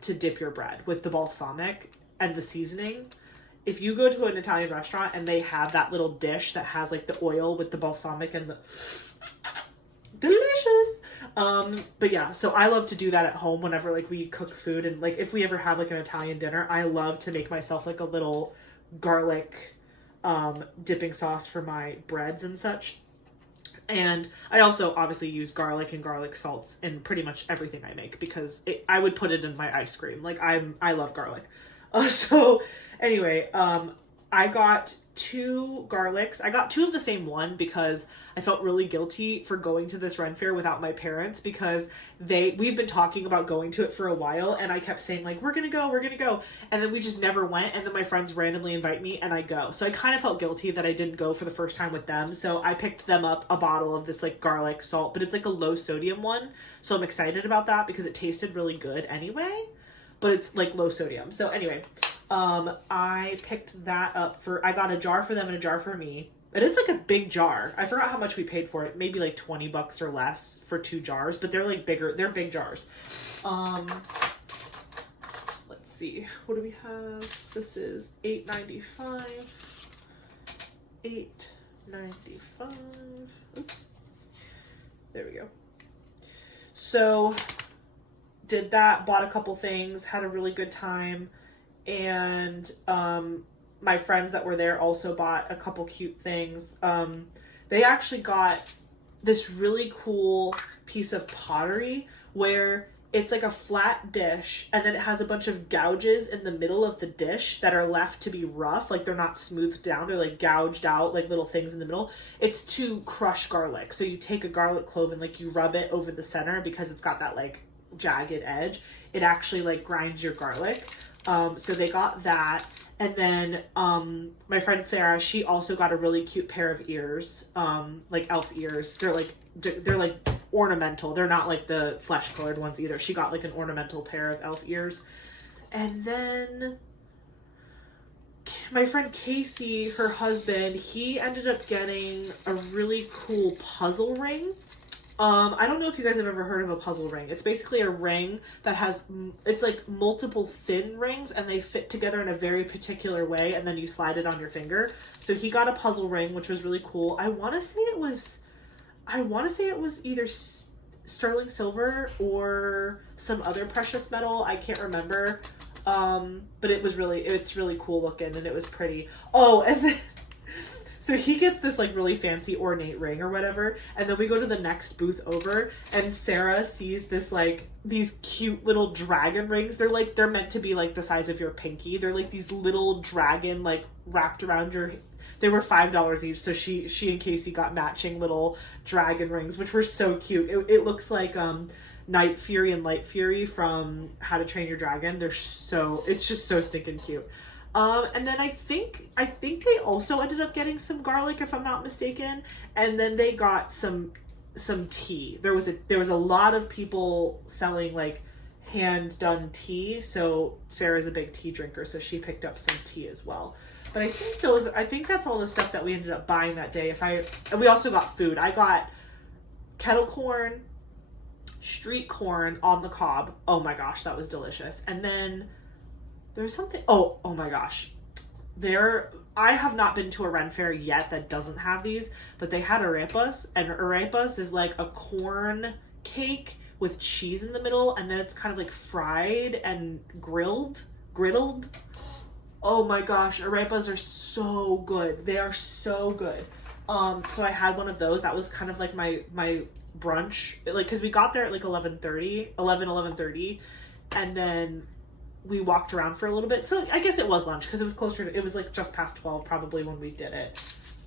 to dip your bread with the balsamic and the seasoning? If you go to an Italian restaurant and they have that little dish that has like the oil with the balsamic and the delicious. But yeah, so I love to do that at home whenever like we cook food, and like if we ever have like an Italian dinner, I love to make myself like a little garlic dipping sauce for my breads and such. And I also obviously use garlic and garlic salts in pretty much everything I make, because I would put it in my ice cream. Like I love garlic. So anyway, I got 2 garlics. I got 2 of the same one because I felt really guilty for going to this Ren Fair without my parents, because we've been talking about going to it for a while, and I kept saying like, we're gonna go, and then we just never went, and then my friends randomly invite me and I go. So I kind of felt guilty that I didn't go for the first time with them. So I picked them up a bottle of this like garlic salt, but it's like a low sodium one. So I'm excited about that because it tasted really good anyway, but it's like low sodium. So anyway, I picked that up I got a jar for them and a jar for me. And it's like a big jar. I forgot how much we paid for it. Maybe like $20 or less for 2 jars, but they're like bigger. They're big jars. Let's see. What do we have? This is $8.95. $8.95. Oops. There we go. So did that, bought a couple things, had a really good time, and my friends that were there also bought a couple cute things. They actually got this really cool piece of pottery where it's like a flat dish and then it has a bunch of gouges in the middle of the dish that are left to be rough. Like they're not smoothed down. They're like gouged out, like little things in the middle. It's to crush garlic. So you take a garlic clove and like you rub it over the center because it's got that like jagged edge. It actually like grinds your garlic. So they got that. And then my friend Sarah, she also got a really cute pair of ears, like elf ears. They're like ornamental. They're not like the flesh colored ones either. She got like an ornamental pair of elf ears. And then my friend Casey, her husband, he ended up getting a really cool puzzle ring. I don't know if you guys have ever heard of a puzzle ring. It's basically a ring that has, it's like multiple thin rings and they fit together in a very particular way and then you slide it on your finger. So he got a puzzle ring, which was really cool. I want to say it was either sterling silver or some other precious metal. I can't remember. But it's really cool looking and it was pretty. Oh, and then so he gets this like really fancy ornate ring or whatever, and then we go to the next booth over and Sarah sees this like these cute little dragon rings. They're meant to be like the size of your pinky. They're like these little dragon like wrapped around your, they were $5 each. So she and Casey got matching little dragon rings, which were so cute. It looks like Night Fury and Light Fury from How to Train Your Dragon. It's just so stinking cute. And then I think they also ended up getting some garlic, if I'm not mistaken. And then they got some tea. There was a lot of people selling like hand done tea. So Sarah's a big tea drinker, so she picked up some tea as well. But I think that's all the stuff that we ended up buying that day. And we also got food. I got kettle corn, street corn on the cob. Oh my gosh, that was delicious. And then there's something, oh my gosh. I have not been to a Ren Fair yet that doesn't have these, but they had arepas, and arepas is like a corn cake with cheese in the middle, and then it's kind of like fried and griddled. Oh my gosh, arepas are so good. They are so good. So I had one of those. That was kind of like my brunch, like, because we got there at like 11:30, and then we walked around for a little bit. So I guess it was lunch because it was like just past 12 probably when we did it.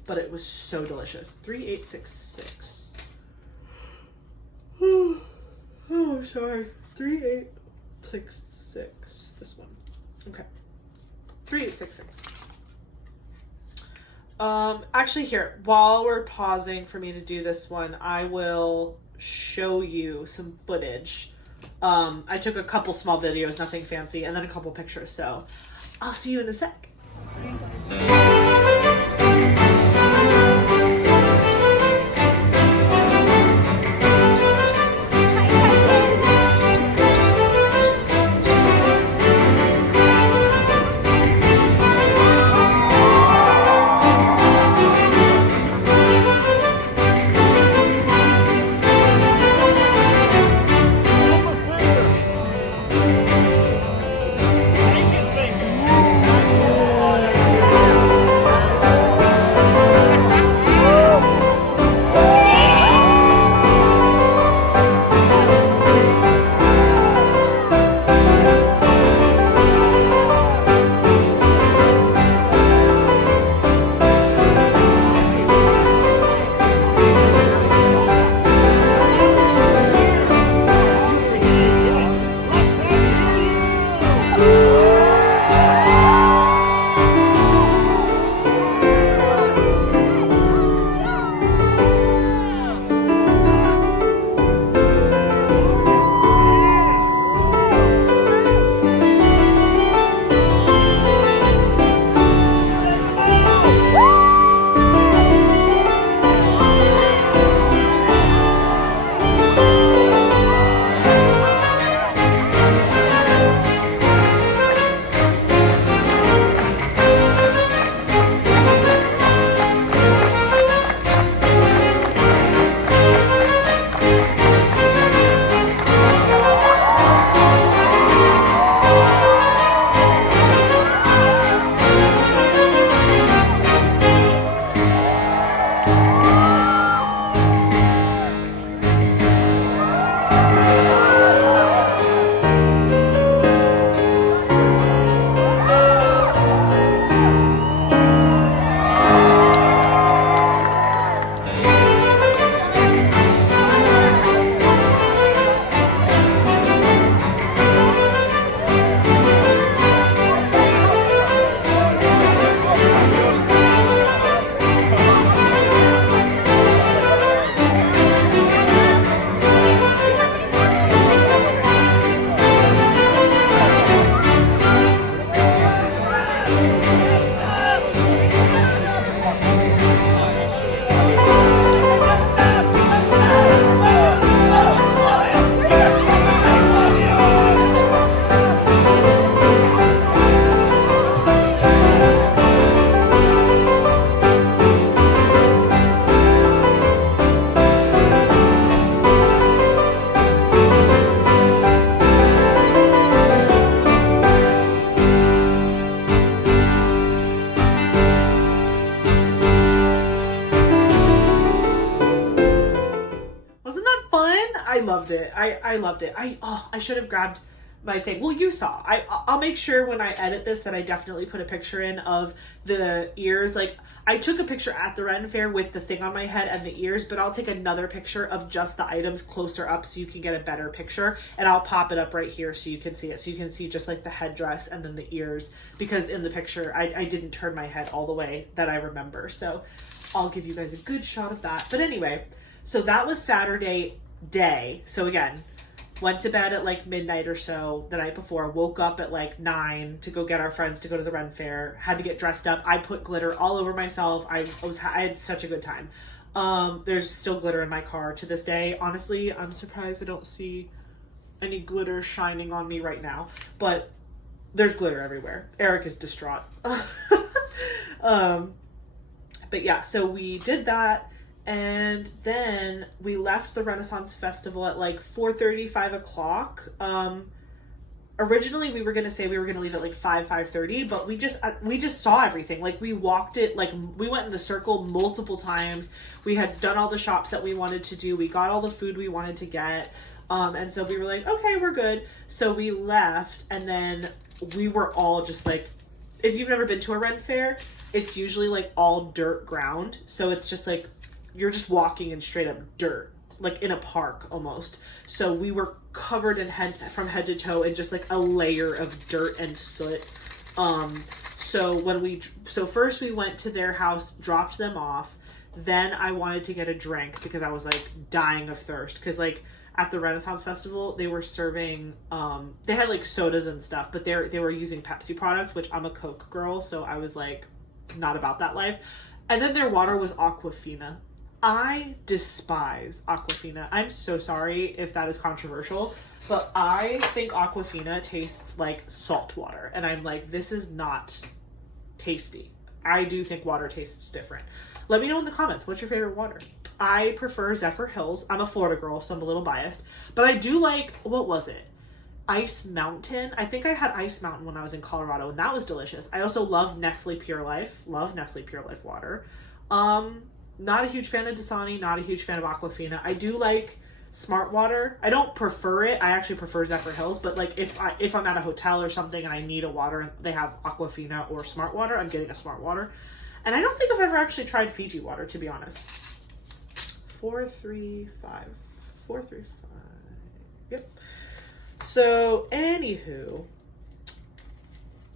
But it was so delicious. 3866. Oh, sorry. 3866. This one. Okay. 3866. Actually here, while we're pausing for me to do this one, I will show you some footage. I took a couple small videos, nothing fancy, and then a couple pictures, so I'll see you in a sec. loved it. I loved it. I should have grabbed my thing. Well, you saw. I'll make sure when I edit this that I definitely put a picture in of the ears. Like, I took a picture at the Ren Fair with the thing on my head and the ears, but I'll take another picture of just the items closer up so you can get a better picture, and I'll pop it up right here so you can see it. So you can see just like the headdress and then the ears, because in the picture I didn't turn my head all the way that I remember. So I'll give you guys a good shot of that. But anyway, so that was Saturday day. So again, went to bed at like midnight or so the night before, woke up at like 9 to go get our friends to go to the Ren Fair, had to get dressed up. I put glitter all over myself. I had such a good time. There's still glitter in my car to this day. Honestly, I'm surprised I don't see any glitter shining on me right now, but there's glitter everywhere. Eric is distraught. But yeah, so we did that. And then we left the Renaissance Festival at like 4:30, 5 o'clock. Originally we were going to say we were going to leave at like 5:30, but we just saw everything. Like, we walked it, like we went in the circle multiple times. We had done all the shops that we wanted to do. We got all the food we wanted to get. And so we were like, okay, we're good. So we left, and then we were all just like, if you've never been to a Ren Fair, it's usually like all dirt ground. So it's just like, you're just walking in straight up dirt, like in a park almost. So we were covered from head to toe in just like a layer of dirt and soot. So first we went to their house, dropped them off. Then I wanted to get a drink because I was like dying of thirst. Because like at the Renaissance Festival, they were serving, they had like sodas and stuff, but they were using Pepsi products, which I'm a Coke girl. So I was like, not about that life. And then their water was Aquafina. I despise Aquafina. I'm so sorry if that is controversial, but I think Aquafina tastes like salt water. And I'm like, this is not tasty. I do think water tastes different. Let me know in the comments, what's your favorite water? I prefer Zephyr Hills. I'm a Florida girl, so I'm a little biased. But I do like, what was it? Ice Mountain. I think I had Ice Mountain when I was in Colorado, and that was delicious. I also love Nestle Pure Life. Love Nestle Pure Life water. Not a huge fan of Dasani, not a huge fan of Aquafina. I do like Smart Water. I don't prefer it. I actually prefer Zephyr Hills, but like if I'm at a hotel or something and I need a water and they have Aquafina or Smart Water, I'm getting a Smart Water. And I don't think I've ever actually tried Fiji water, to be honest. 435. 435. Yep. So, anywho,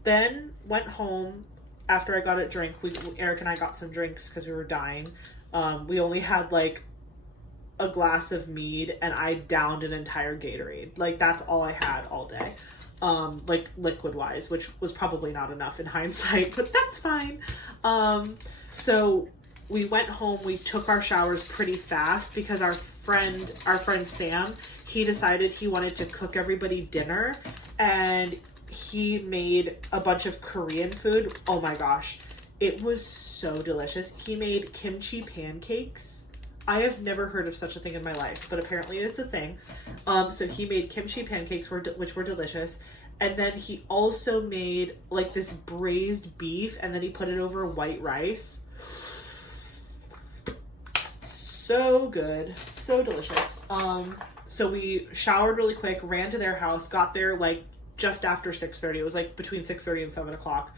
then went home after I got a drink. Eric and I got some drinks because we were dying. We only had like a glass of mead, and I downed an entire Gatorade. Like, that's all I had all day. Like liquid wise, which was probably not enough in hindsight, but that's fine. So we went home, we took our showers pretty fast because our friend Sam, he decided he wanted to cook everybody dinner, and he made a bunch of Korean food. Oh my gosh, it was so delicious. He made kimchi pancakes. I have never heard of such a thing in my life, but apparently it's a thing. So he made kimchi pancakes, which were delicious. And then he also made like this braised beef, and then he put it over white rice. So good. So delicious. So we showered really quick, ran to their house, got there like just after 6:30. It was like between 6:30 and 7 o'clock.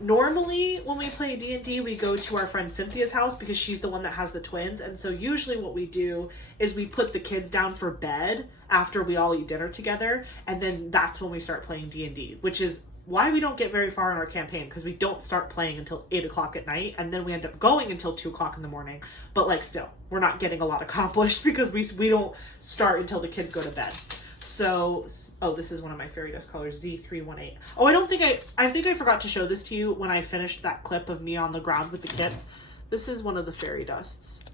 Normally when we play D&D, we go to our friend Cynthia's house because she's the one that has the twins. And so usually what we do is we put the kids down for bed after we all eat dinner together. And then that's when we start playing D&D, which is why we don't get very far in our campaign, because we don't start playing until 8 o'clock at night. And then we end up going until 2 o'clock in the morning. But like still, we're not getting a lot accomplished because we don't start until the kids go to bed. So, oh, this is one of my fairy dust colors, Z318. Oh, I think I forgot to show this to you when I finished that clip of me on the ground with the kids. This is one of the fairy dusts.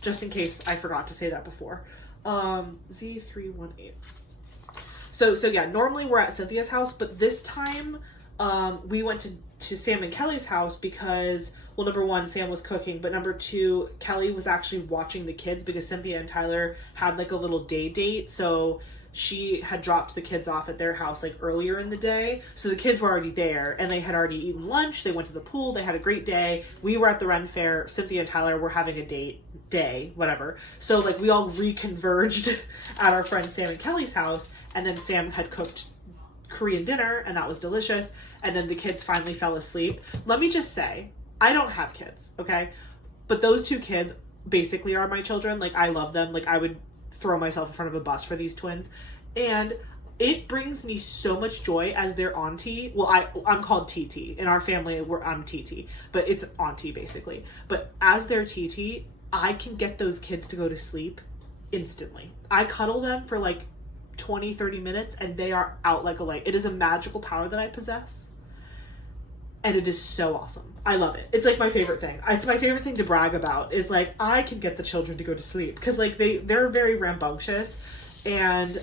Just in case I forgot to say that before. Z318. So yeah, normally we're at Cynthia's house, but this time, we went to Sam and Kelly's house because, well, number one, Sam was cooking, but number two, Kelly was actually watching the kids because Cynthia and Tyler had like a little day date. So she had dropped the kids off at their house like earlier in the day. So the kids were already there and they had already eaten lunch. They went to the pool. They had a great day. We were at the Ren Fair. Cynthia and Tyler were having a day, whatever. So like we all reconverged at our friend Sam and Kelly's house. And then Sam had cooked Korean dinner and that was delicious. And then the kids finally fell asleep. Let me just say, I don't have kids, okay? But those two kids basically are my children. Like, I love them. Like, I would throw myself in front of a bus for these twins. And it brings me so much joy as their auntie. Well, I'm called TT. In our family, I'm TT. But it's auntie, basically. But as their TT, I can get those kids to go to sleep instantly. I cuddle them for like 20, 30 minutes, and they are out like a light. It is a magical power that I possess. And it is so awesome. I love it. It's like my favorite thing. It's my favorite thing to brag about is like, I can get the children to go to sleep. Because like they're very rambunctious. And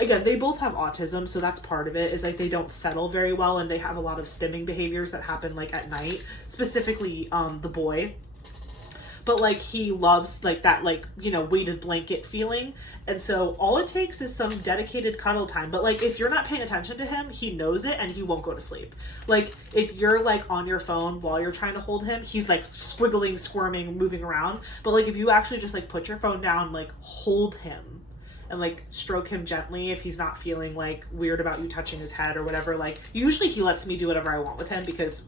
again, they both have autism. So that's part of it is like they don't settle very well. And they have a lot of stimming behaviors that happen like at night. Specifically the boy. But like he loves like that like, you know, weighted blanket feeling. And so all it takes is some dedicated cuddle time. But like if you're not paying attention to him, he knows it and he won't go to sleep. Like if you're like on your phone while you're trying to hold him, he's like squiggling, squirming, moving around. But like if you actually just like put your phone down, like hold him and like stroke him gently if he's not feeling like weird about you touching his head or whatever. Like usually he lets me do whatever I want with him because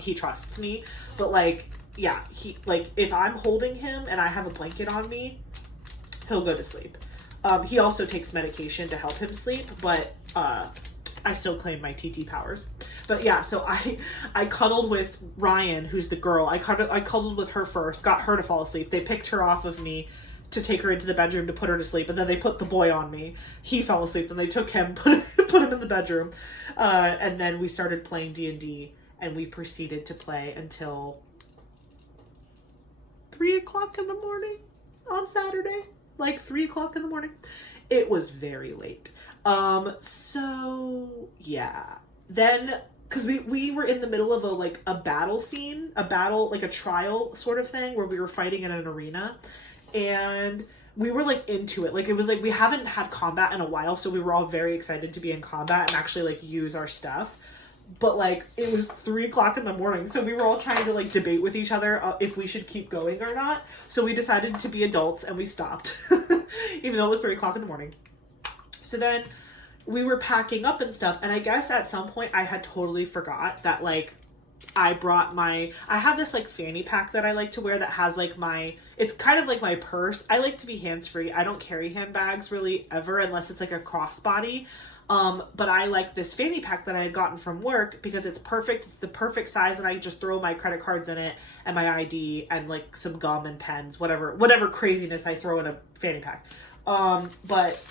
he trusts me. But like, yeah, he like if I'm holding him and I have a blanket on me, he'll go to sleep. He also takes medication to help him sleep, but I still claim my TT powers. But yeah, so I cuddled with Ryan, who's the girl. I cuddled with her first, got her to fall asleep. They picked her off of me to take her into the bedroom to put her to sleep, and then they put the boy on me. He fell asleep, then they took him, put him in the bedroom, and then we started playing D&D, and we proceeded to play until 3 o'clock in the morning on Saturday. Like 3 o'clock in the morning. It was very late. So yeah. Then, cause we were in the middle of a battle scene, like a trial sort of thing where we were fighting in an arena, and we were like into it. Like it was like, we haven't had combat in a while. So we were all very excited to be in combat and actually like use our stuff. But like it was 3 o'clock in the morning, so we were all trying to like debate with each other if we should keep going or not. So we decided to be adults and we stopped, even though it was 3 o'clock in the morning. So then we were packing up and stuff, and I guess at some point I had totally forgot that like I have this like fanny pack that I like to wear that has like it's kind of like my purse. I like to be hands-free. I don't carry handbags really ever unless it's like a crossbody. But I like this fanny pack that I had gotten from work because it's perfect. It's the perfect size, and I just throw my credit cards in it and my ID and like some gum and pens, whatever craziness I throw in a fanny pack. But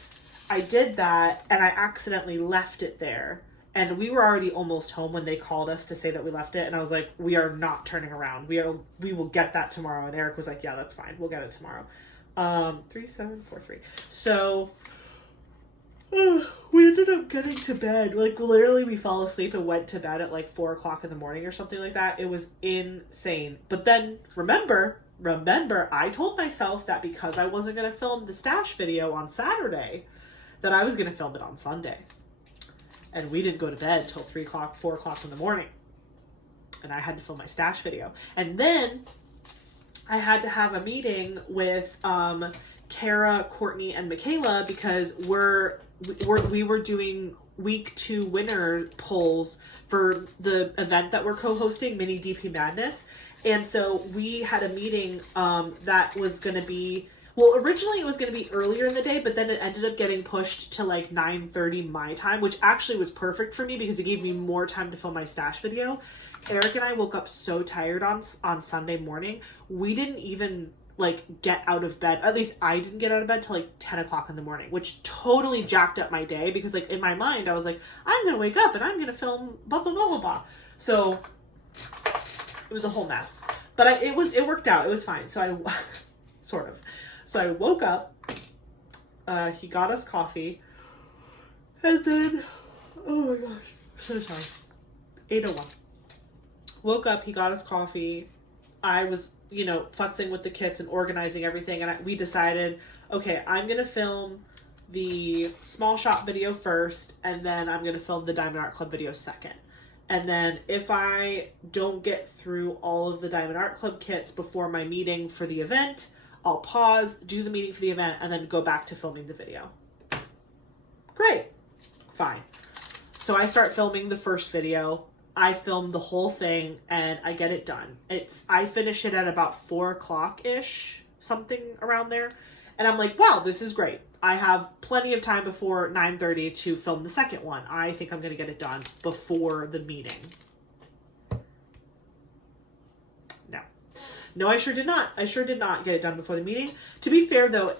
I did that and I accidentally left it there, and we were already almost home when they called us to say that we left it. And I was like, we are not turning around. We will get that tomorrow. And Eric was like, yeah, that's fine. We'll get it tomorrow. 3743. So we ended up getting to bed. Like literally we fell asleep and went to bed at like 4 o'clock in the morning or something like that. It was insane. But then remember, I told myself that because I wasn't going to film the stash video on Saturday, that I was going to film it on Sunday. And we didn't go to bed till 3 o'clock, 4 o'clock in the morning. And I had to film my stash video. And then I had to have a meeting with Kara, Courtney, and Michaela because we were doing week 2 winner polls for the event that we're co-hosting, Mini DP Madness. And so we had a meeting that was going to be, well, originally it was going to be earlier in the day, but then it ended up getting pushed to like 9:30 my time, which actually was perfect for me because it gave me more time to film my stash video. Eric and I woke up so tired on Sunday morning. We didn't even like get out of bed. At least I didn't get out of bed till like 10 o'clock in the morning, which totally jacked up my day because like in my mind I was like, I'm gonna wake up and I'm gonna film blah blah blah blah blah. So it was a whole mess, but it worked out. It was fine. So I sort of. So I woke up. He got us coffee, and then oh my gosh, so sorry. 8:01. Woke up. He got us coffee. I was, futzing with the kids and organizing everything. And we decided, okay, I'm going to film the small shop video first, and then I'm going to film the Diamond Art Club video second. And then if I don't get through all of the Diamond Art Club kits before my meeting for the event, I'll pause, do the meeting for the event, and then go back to filming the video. Great. Fine. So I start filming the first video. I film the whole thing and I get it done. I finish it at about 4 o'clock-ish, something around there. And I'm like, wow, this is great. I have plenty of time before 9:30 to film the second one. I think I'm going to get it done before the meeting. No, I sure did not. I sure did not get it done before the meeting. To be fair, though,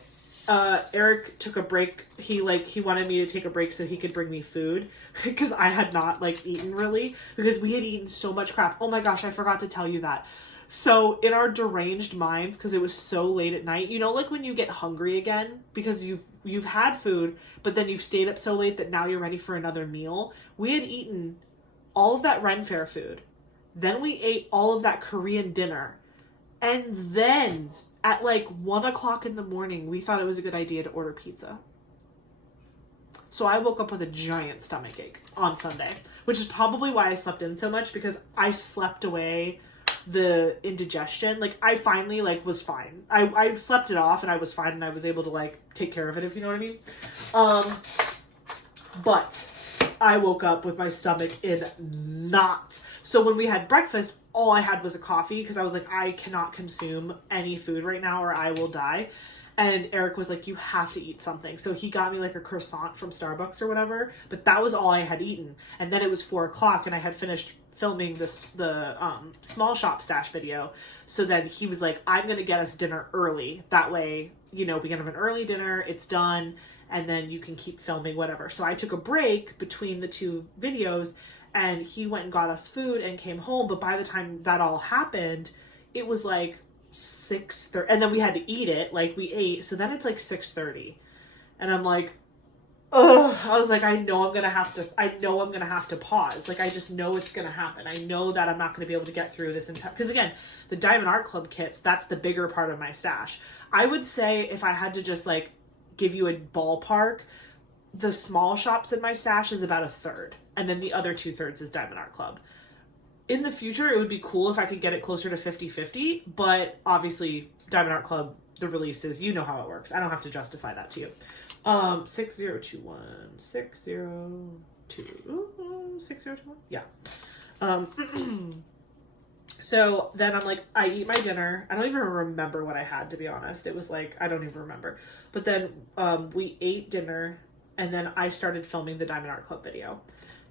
Eric took a break. He wanted me to take a break so he could bring me food because I had not eaten really because we had eaten so much crap. Oh my gosh, I forgot to tell you that. So in our deranged minds, because it was so late at night, when you get hungry again because you've had food, but then you've stayed up so late that now you're ready for another meal. We had eaten all of that Ren Fair food. Then we ate all of that Korean dinner. And then at 1 o'clock in the morning, we thought it was a good idea to order pizza. So I woke up with a giant stomach ache on Sunday, which is probably why I slept in so much, because I slept away the indigestion. I finally was fine. I slept it off and I was fine and I was able to take care of it, if you know what I mean. But I woke up with my stomach in knots. So when we had breakfast, all I had was a coffee because I was like, I cannot consume any food right now or I will die. And Eric was like, you have to eat something. So he got me a croissant from Starbucks or whatever, but that was all I had eaten. And then it was 4 o'clock and I had finished filming the small shop stash video. So then he was like, I'm going to get us dinner early. That way, we can have an early dinner, it's done, and then you can keep filming whatever. So I took a break between the two videos and he went and got us food and came home. But by the time that all happened, it was 6:30, and then we had to eat it. We ate, so then it's 6:30, and I'm like, ugh. I was like, I know I'm gonna have to pause. I just know it's gonna happen. I know that I'm not gonna be able to get through this entire, because again, the Diamond Art Club kits, that's the bigger part of my stash. I would say if I had to just give you a ballpark, the small shops in my stash is about 1/3, and then the other 2/3 is Diamond Art Club. In the future, it would be cool if I could get it closer to 50-50, but obviously Diamond Art Club, the releases, you know how it works. I don't have to justify that to you. 6021, 602, 6021, yeah. So then I'm like, I eat my dinner. I don't even remember what I had, to be honest. It was I don't even remember. But then we ate dinner, and then I started filming the Diamond Art Club video.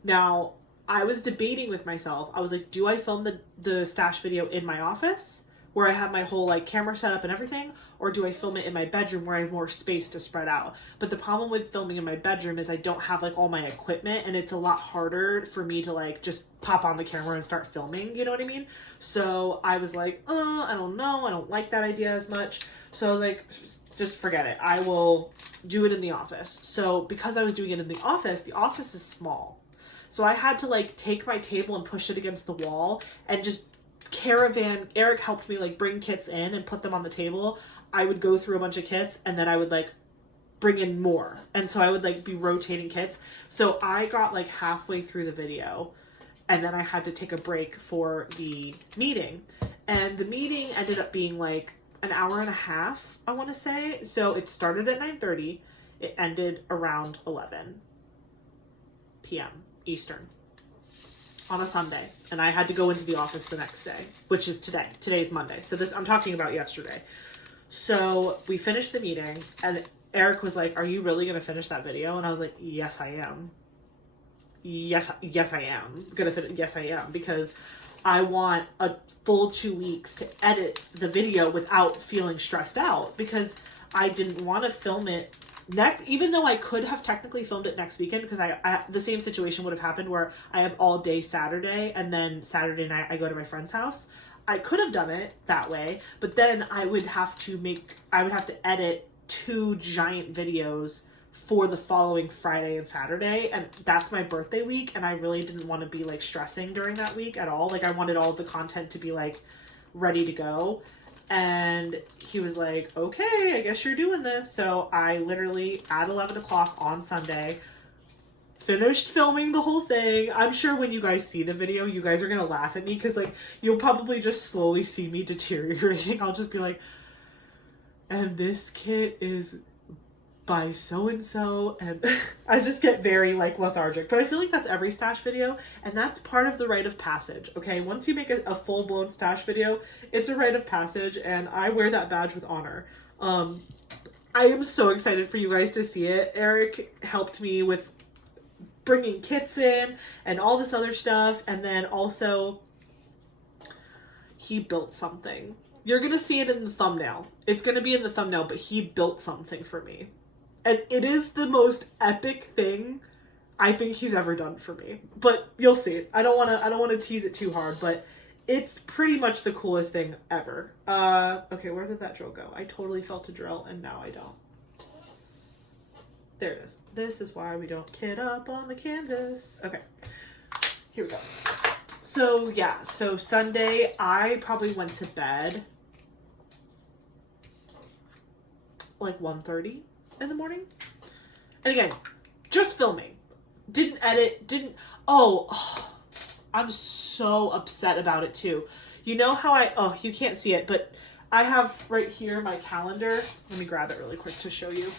Now, I was debating with myself. I was like, do I film the stash video in my office where I have my whole camera set up and everything? Or do I film it in my bedroom where I have more space to spread out? But the problem with filming in my bedroom is I don't have all my equipment, and it's a lot harder for me to just pop on the camera and start filming. You know what I mean? So I was like, I don't know. I don't like that idea as much. So I was like, just forget it. I will do it in the office. So because I was doing it in the office is small. So I had to take my table and push it against the wall and just caravan. Eric helped me bring kits in and put them on the table. I would go through a bunch of kits and then I would bring in more. And so I would be rotating kits. So I got halfway through the video and then I had to take a break for the meeting. And the meeting ended up being an hour and a half, I want to say. So it started at 9:30. It ended around 11 p.m. Eastern on a Sunday, and I had to go into the office the next day, which is today. Today's Monday, so I'm talking about yesterday. So we finished the meeting, and Eric was like, "Are you really gonna finish that video?" And I was like, "Yes, I am. Yes, I am gonna finish. Yes, I am, because I want a full 2 weeks to edit the video without feeling stressed out, because I didn't want to film it even though I could have technically filmed it next weekend, because I the same situation would have happened where I have all day Saturday and then Saturday night I go to my friend's house. I could have done it that way, but then I would have to edit 2 giant videos for the following Friday and Saturday, and that's my birthday week, and I really didn't want to be stressing during that week at all. I wanted all of the content to be ready to go. And he was like, okay, I guess you're doing this. So I literally, at 11 o'clock on Sunday, finished filming the whole thing. I'm sure when you guys see the video, you guys are going to laugh at me because, like, you'll probably just slowly see me deteriorating. I'll just be like, and this kit is by so-and-so, and I just get very, like, lethargic. But I feel like that's every stash video, and that's part of the rite of passage, okay? Once you make a full-blown stash video, it's a rite of passage, and I wear that badge with honor. I am so excited for you guys to see it. Eric helped me with bringing kits in and all this other stuff, and then also he built something. You're gonna see it in the thumbnail. It's gonna be in the thumbnail, but he built something for me. And it is the most epic thing I think he's ever done for me. But you'll see. I don't wanna tease it too hard, but it's pretty much the coolest thing ever. Okay, where did that drill go? I totally felt a drill and now I don't. There it is. This is why we don't kit up on the canvas. Okay, here we go. So yeah, so Sunday I probably went to bed like 1:30 in the morning. And again, just filming. Didn't edit, oh, I'm so upset about it too. You know how you can't see it, but I have right here my calendar. Let me grab it really quick to show you.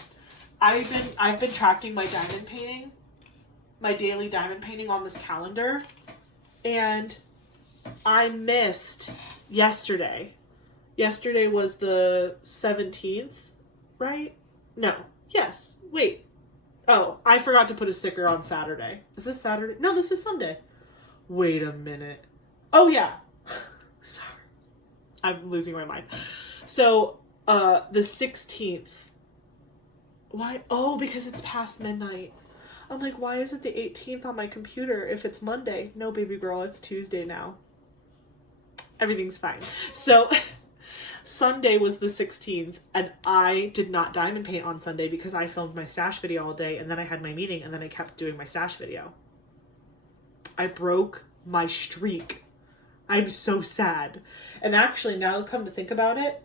I've been tracking my diamond painting, my daily diamond painting on this calendar, and I missed yesterday. Yesterday was the 17th, right? No. Yes. Wait. Oh, I forgot to put a sticker on Saturday. Is this Saturday? No, this is Sunday. Wait a minute. Oh, yeah. Sorry. I'm losing my mind. So, the 16th. Why? Oh, because it's past midnight. I'm like, why is it the 18th on my computer if it's Monday? No, baby girl, it's Tuesday now. Everything's fine. So, Sunday was the 16th, and I did not diamond paint on Sunday because I filmed my stash video all day, and then I had my meeting, and then I kept doing my stash video. I broke my streak. I'm so sad. And actually, now come to think about it,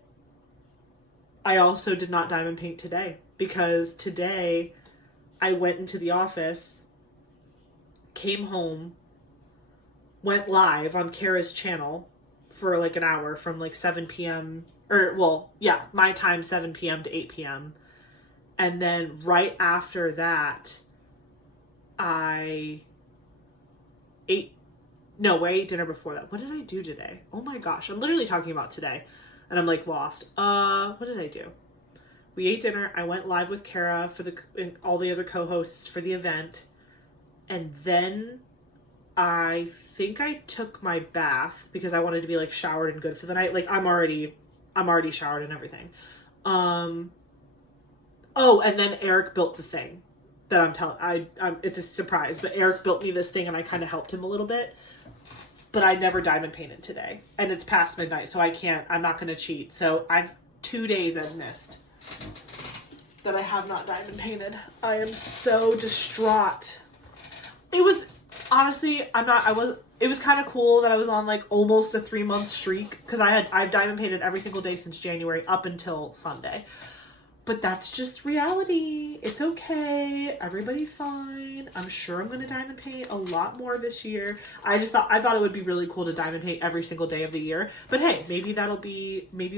I also did not diamond paint today because today I went into the office, came home, went live on Kara's channel for like an hour from like 7 p.m. or well, yeah, my time 7 p.m. to 8 p.m. And then right after that, I ate dinner before that. What did I do today? Oh my gosh, I'm literally talking about today and I'm like lost. What did I do? We ate dinner. I went live with Kara and all the other co-hosts for the event. And then I think I took my bath because I wanted to be like showered and good for the night. Like I'm already showered and everything. Oh, and then Eric built the thing that I'm telling. It's a surprise, but Eric built me this thing and I kind of helped him a little bit. But I never diamond painted today, and it's past midnight, so I'm not going to cheat. So 2 days I've missed that I have not diamond painted. I am so distraught. It was, honestly, it was kind of cool that I was on like almost a 3-month streak because I've diamond painted every single day since January up until Sunday. But that's just reality. It's okay. Everybody's fine. I'm sure I'm going to diamond paint a lot more this year. I thought it would be really cool to diamond paint every single day of the year. But hey, maybe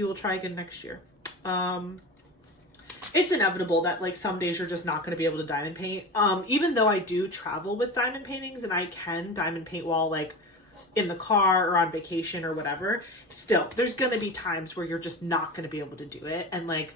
we'll try again next year. It's inevitable that like some days you're just not going to be able to diamond paint. Even though I do travel with diamond paintings and I can diamond paint while like in the car or on vacation or whatever, still there's going to be times where you're just not going to be able to do it. And like,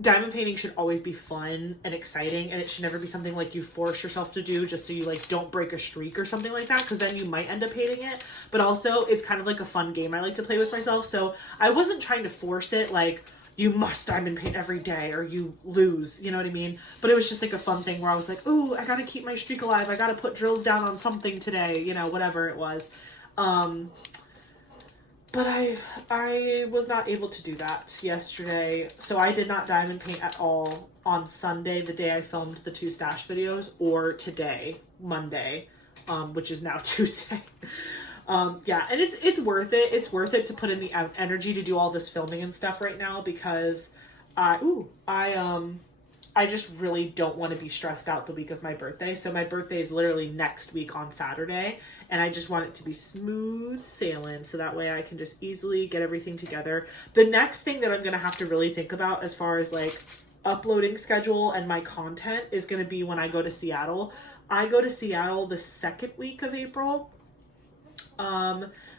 diamond painting should always be fun and exciting, and it should never be something like you force yourself to do just so you like don't break a streak or something like that, because then you might end up hating it. But also it's kind of like a fun game I like to play with myself, so I wasn't trying to force it like you must diamond paint every day or you lose, you know what I mean? But it was just like a fun thing where I was like, ooh, I gotta keep my streak alive, I gotta put drills down on something today, you know, whatever it was. But I was not able to do that yesterday, so I did not diamond paint at all on Sunday, the day I filmed the 2 stash videos, or today, Monday, which is now Tuesday. Yeah, and it's worth it. It's worth it to put in the energy to do all this filming and stuff right now because I just really don't want to be stressed out the week of my birthday. So my birthday is literally next week on Saturday, and I just want it to be smooth sailing so that way I can just easily get everything together. The next thing that I'm going to have to really think about as far as like uploading schedule and my content is going to be when I go to Seattle. I go to Seattle the second week of April.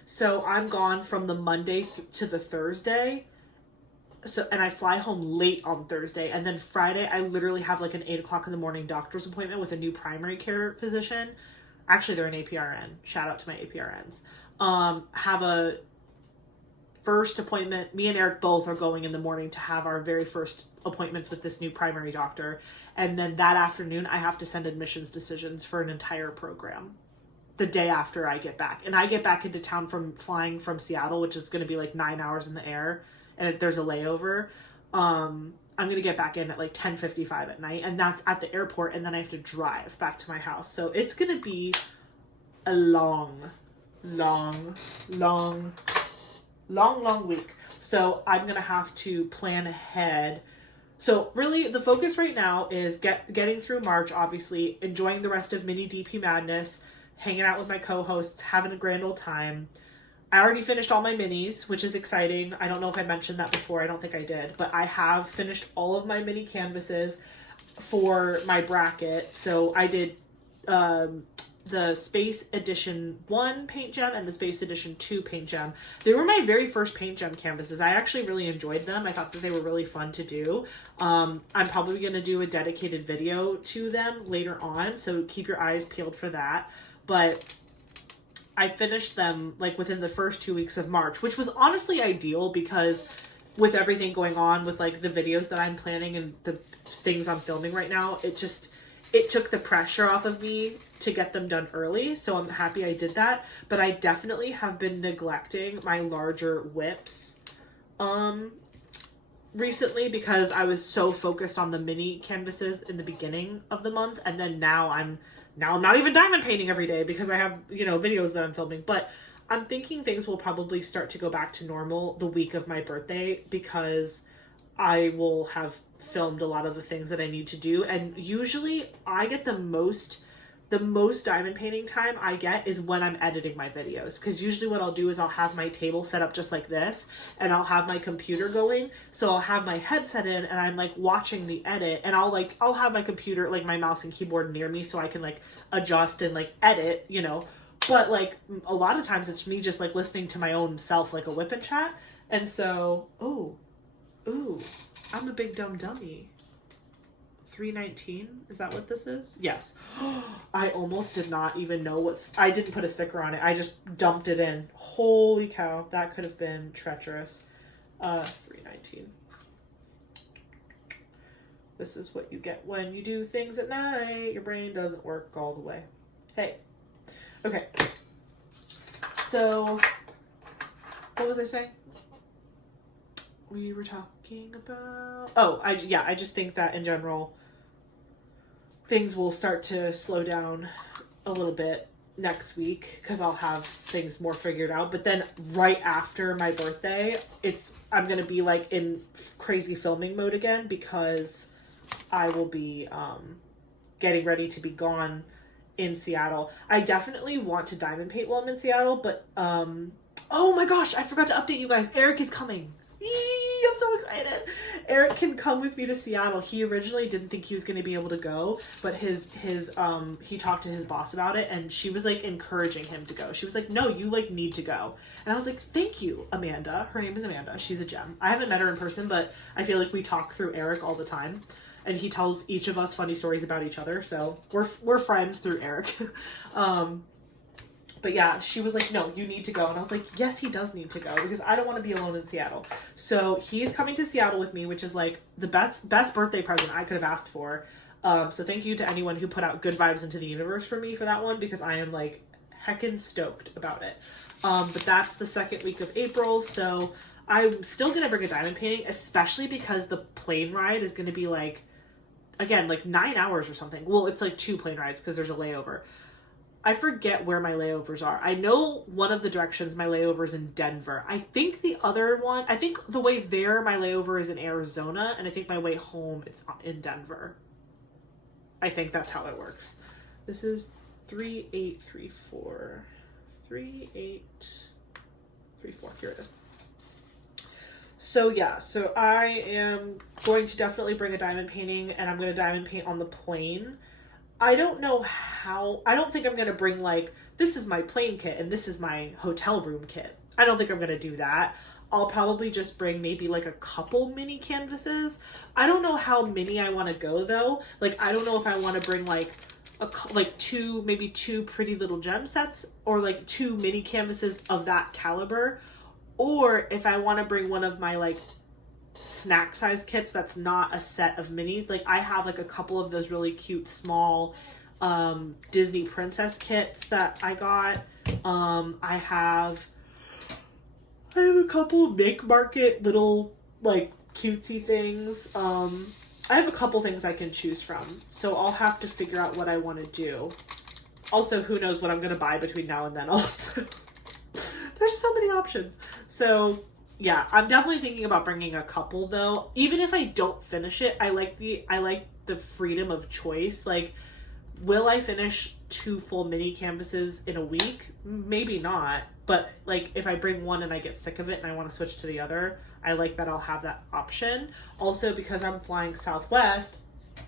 So I'm gone from the Monday to the Thursday. So, and I fly home late on Thursday, and then Friday I literally have like an 8:00 in the morning doctor's appointment with a new primary care physician. Actually, they're an APRN. Shout out to my APRNs. Have a first appointment. Me and Eric both are going in the morning to have our very first appointments with this new primary doctor. And then that afternoon, I have to send admissions decisions for an entire program the day after I get back. And I get back into town from flying from Seattle, which is going to be like 9 hours in the air. And there's a layover. I'm going to get back in at like 10:55 at night. And that's at the airport. And then I have to drive back to my house. So it's going to be a long week. So I'm going to have to plan ahead. So really the focus right now is getting through March, obviously, enjoying the rest of mini DP Madness, hanging out with my co-hosts, having a grand old time. I already finished all my minis, which is exciting. I don't know if I mentioned that before. I don't think I did. But I have finished all of my mini canvases for my bracket. So I did the Space Edition 1 Paint Gem and the Space Edition 2 Paint Gem. They were my very first Paint Gem canvases. I actually really enjoyed them. I thought that they were really fun to do. I'm probably going to do a dedicated video to them later on. So keep your eyes peeled for that. But I finished them like within the first 2 weeks of March, which was honestly ideal because with everything going on with like the videos that I'm planning and the things I'm filming right now, it took the pressure off of me to get them done early. So I'm happy I did that. But I definitely have been neglecting my larger whips recently because I was so focused on the mini canvases in the beginning of the month. And then now I'm not even diamond painting every day because I have, videos that I'm filming. But I'm thinking things will probably start to go back to normal the week of my birthday because I will have filmed a lot of the things that I need to do. And usually I get the most diamond painting time I get is when I'm editing my videos. Because usually what I'll do is I'll have my table set up just like this and I'll have my computer going. So I'll have my headset in and I'm like watching the edit and I'll have my computer, like my mouse and keyboard near me so I can like adjust and like edit, But like a lot of times it's me just like listening to my own self like a whip and chat. And so, ooh, I'm a big dumb dummy. 319, is that what this is? Yes. I almost did not even know I didn't put a sticker on it. I just dumped it in. Holy cow, that could have been treacherous. 319. This is what you get when you do things at night. Your brain doesn't work all the way. Hey. Okay. So, what was I saying? We were talking about... I just think that in general, things will start to slow down a little bit next week because I'll have things more figured out. But then right after my birthday, I'm going to be like in crazy filming mode again because I will be getting ready to be gone in Seattle. I definitely want to diamond paint while I'm in Seattle, but oh my gosh, I forgot to update you guys. Eric is coming. Eee, I'm so excited. Eric can come with me to Seattle. He originally didn't think he was going to be able to go, but he talked to his boss about it and she was like encouraging him to go. She was like, no, you like need to go. And I was like, thank you, Amanda. Her name is Amanda. She's a gem. I haven't met her in person, but I feel like we talk through Eric all the time and he tells each of us funny stories about each other. So we're friends through Eric. But yeah, she was like, no, you need to go. And I was like, yes, he does need to go because I don't want to be alone in Seattle. So he's coming to Seattle with me, which is like the best birthday present I could have asked for. So thank you to anyone who put out good vibes into the universe for me for that one because I am like heckin' stoked about it. But that's the second week of April. So I'm still going to bring a diamond painting, especially because the plane ride is going to be like, again, like 9 hours or something. Well, it's like 2 plane rides because there's a layover. I forget where my layovers are. I know one of the directions my layover is in Denver. I think the other one, I think the way there, my layover is in Arizona, and I think my way home, it's in Denver. I think that's how it works. This is 3834. 3834. Here it is. So yeah, so I am going to definitely bring a diamond painting, and I'm going to diamond paint on the plane. I don't know how, I don't think I'm going to bring like, this is my plane kit and this is my hotel room kit. I don't think I'm going to do that. I'll probably just bring maybe like a couple mini canvases. I don't know how mini I want to go though. Like, I don't know if I want to bring like maybe two pretty little gem sets, or like 2 mini canvases of that caliber, or if I want to bring one of my like snack size kits that's not a set of minis. Like, I have like a couple of those really cute small Disney princess kits that I got. I have a couple Make Market little like cutesy things. I have a couple things I can choose from, so I'll have to figure out what I want to do. Also, who knows what I'm going to buy between now and then also. There's so many options. So yeah, I'm definitely thinking about bringing a couple though. Even if I don't finish it, I like the freedom of choice. Like, will I finish 2 full mini canvases in a week? Maybe not. But like, if I bring one and I get sick of it and I want to switch to the other, I like that I'll have that option. Also, because I'm flying Southwest,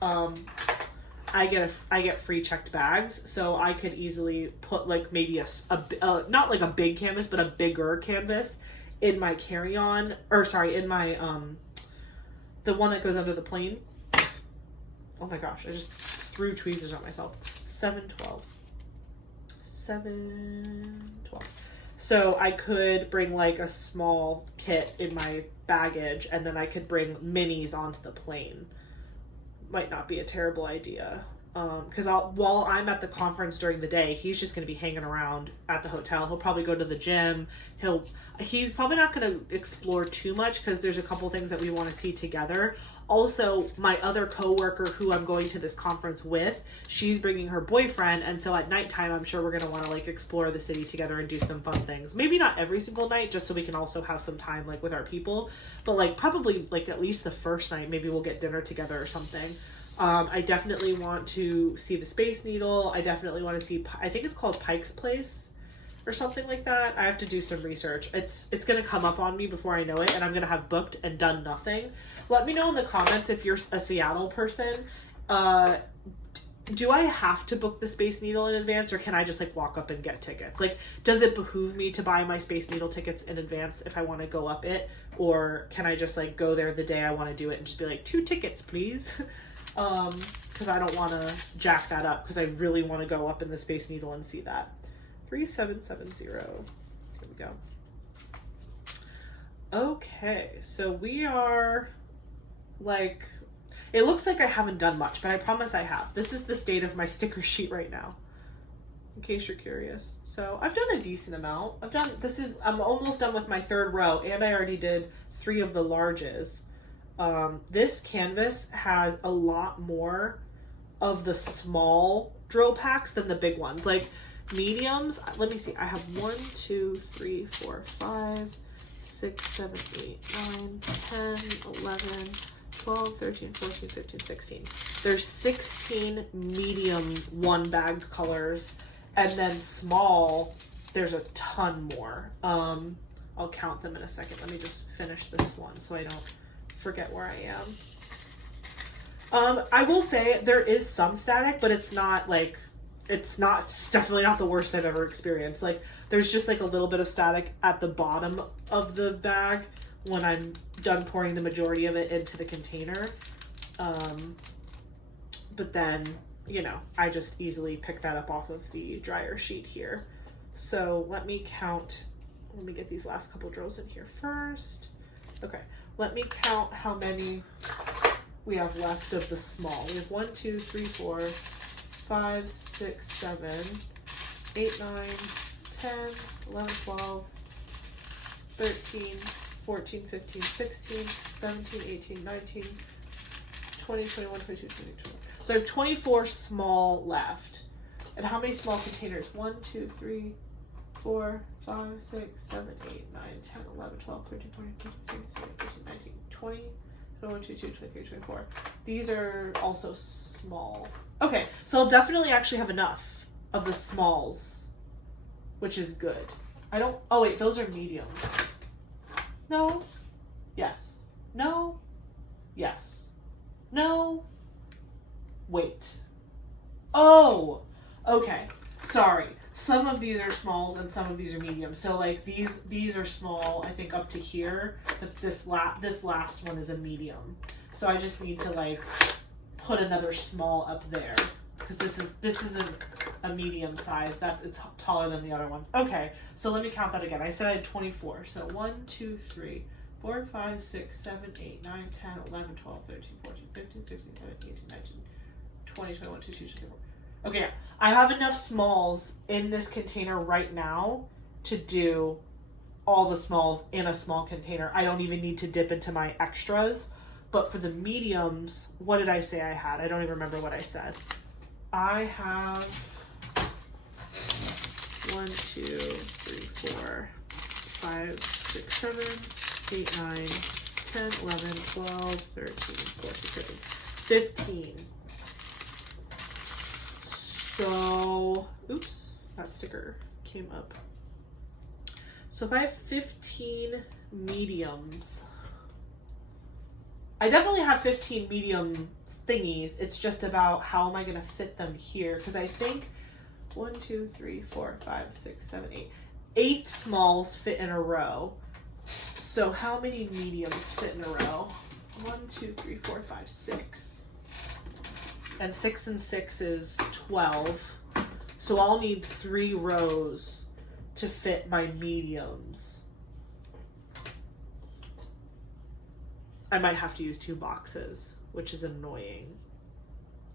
I get free checked bags, so I could easily put like maybe not like a big canvas, but a bigger canvas in my carry-on, or sorry, in my the one that goes under the plane. Oh my gosh, I just threw tweezers at myself. 712. So I could bring like a small kit in my baggage, and then I could bring minis onto the plane. Might not be a terrible idea. Because while I'm at the conference during the day, he's just going to be hanging around at the hotel. He'll probably go to the gym. He's probably not going to explore too much because there's a couple things that we want to see together. Also, my other coworker who I'm going to this conference with, she's bringing her boyfriend, and so at nighttime, I'm sure we're going to want to like explore the city together and do some fun things. Maybe not every single night, just so we can also have some time like with our people, but like probably like at least the first night, maybe we'll get dinner together or something. I definitely want to see the Space Needle. I definitely want to see, I think it's called Pike's Place or something like that. I have to do some research. It's going to come up on me before I know it, and I'm going to have booked and done nothing. Let me know in the comments if you're a Seattle person. Do I have to book the Space Needle in advance, or can I just like walk up and get tickets? Like, does it behoove me to buy my Space Needle tickets in advance if I want to go up it? Or can I just like go there the day I want to do it and just be like, 2 tickets, please? Because I don't want to jack that up, because I really want to go up in the Space Needle and see that. 3770. Here we go. Okay, so we are like, it looks like I haven't done much, but I promise I have. This is the state of my sticker sheet right now, in case you're curious. So I've done a decent amount. I'm almost done with my 3rd row, and I already did 3 of the larges. This canvas has a lot more of the small drill packs than the big ones. Like mediums, let me see, I have 1, 2, 3, 4, 5, 6, 7, 8, 9, 10, 11, 12, 13, 14, 15, 16. There's 16 medium 1-bagged colors, and then small, there's a ton more. I'll count them in a second. Let me just finish this one so I don't forget where I am. I will say there is some static, but it's definitely not the worst I've ever experienced. Like, there's just like a little bit of static at the bottom of the bag when I'm done pouring the majority of it into the container. But then, you know, I just easily pick that up off of the dryer sheet here. So let me get these last couple drills in here first. Okay. Let me count how many we have left of the small. We have 1, 2, 3, 4, 5, 6, 7, 8, 9, 10, 11, 12, 13, 14, 15, 16, 17, 18, 19, 20, 21, 22, 23, 24. So I have 24 small left. And how many small containers? 1, 2, 3, 4, 5, 6, 7, 8, 9, 10, 11, 12, 13, 14, 15, 16, 17, 18, 19, 20, 21, 22, 23, 24. These are also small. Okay, so I'll definitely actually have enough of the smalls, which is good. Oh wait, those are mediums. No. Yes. No. Yes. No. Wait. Oh, okay. Sorry. Some of these are smalls and some of these are mediums. So like these are small, I think up to here, but this last one is a medium. So I just need to like put another small up there because this is a medium size. It's taller than the other ones. Okay, so let me count that again. I said I had 24. So 1, 2, 3, 4, 5, 6, 7, 8, 9, 10, 11, 12, 13, 14, 15, 16, 17, 18, 19, 20, 21, 22, 23, 24. Okay, yeah. I have enough smalls in this container right now to do all the smalls in a small container. I don't even need to dip into my extras. But for the mediums, what did I say I had? I don't even remember what I said. I have 1, 2, 3, 4, 5, 6, 7, 8, 9, 10, 11, 12, 13, 14, 15. So, oops, that sticker came up. So if I have 15 mediums, I definitely have 15 medium thingies. It's just about how am I going to fit them here? Because I think 1, 2, 3, 4, 5, 6, 7, 8. 8 smalls fit in a row. So how many mediums fit in a row? 1, 2, 3, 4, 5, 6. And 6 and 6 is 12. So I'll need 3 rows to fit my mediums. I might have to use 2 boxes, which is annoying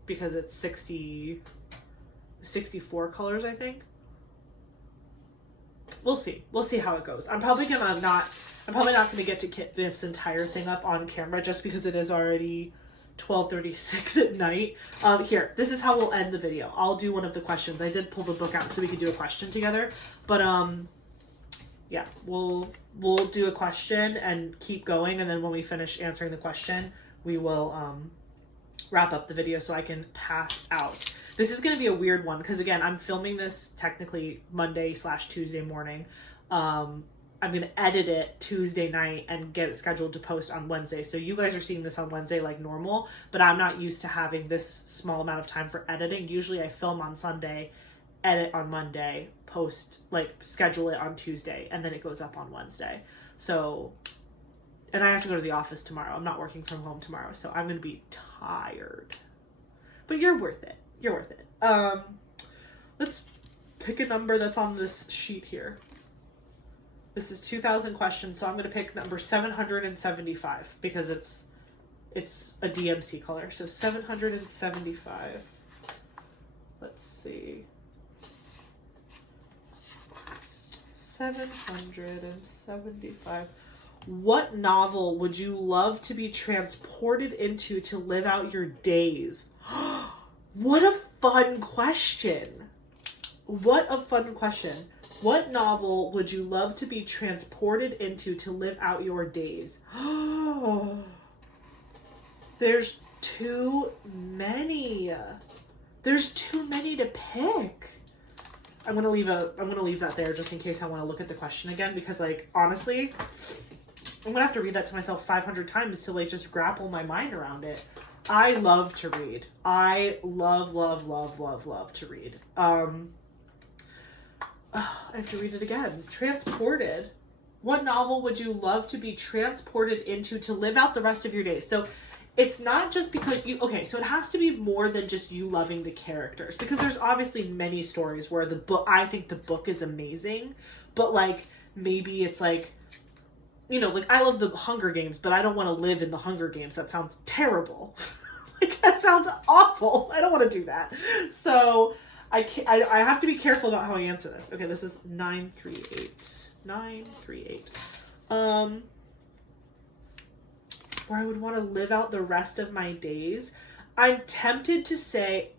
because it's 64 colors, I think. We'll see. We'll see how it goes. I'm probably not gonna get to kit this entire thing up on camera just because it is already 12:36 at night. Here, this is how we'll end the video. I'll do one of the questions. I did pull the book out so we could do a question together, but yeah, we'll do a question and keep going, and then when we finish answering the question, we will wrap up the video so I can pass out. This is going to be a weird one because again, I'm filming this technically Monday/Tuesday morning. I'm going to edit it Tuesday night and get it scheduled to post on Wednesday. So you guys are seeing this on Wednesday like normal, but I'm not used to having this small amount of time for editing. Usually I film on Sunday, edit on Monday, post, like schedule it on Tuesday, and then it goes up on Wednesday. So, and I have to go to the office tomorrow. I'm not working from home tomorrow, so I'm going to be tired. But you're worth it. You're worth it. Let's pick a number that's on this sheet here. This is 2,000 questions, so I'm going to pick number 775 because it's a DMC color. So 775. Let's see. 775. What novel would you love to be transported into to live out your days? What a fun question. What a fun question. What novel would you love to be transported into to live out your days? There's too many. There's too many to pick. I'm gonna leave that there just in case I want to look at the question again, because like honestly, I'm gonna have to read that to myself 500 times to like just grapple my mind around it. I love to read. I love to read. I have to read it again. Transported. What novel would you love to be transported into to live out the rest of your days? So it's not just because you, okay, so it has to be more than just you loving the characters, because there's obviously many stories where I think the book is amazing, but like maybe it's like, you know, like I love the Hunger Games, but I don't want to live in the Hunger Games. That sounds terrible. Like that sounds awful. I don't want to do that. So I have to be careful about how I answer this. Okay, this is 938. 938. Where I would want to live out the rest of my days. I'm tempted to say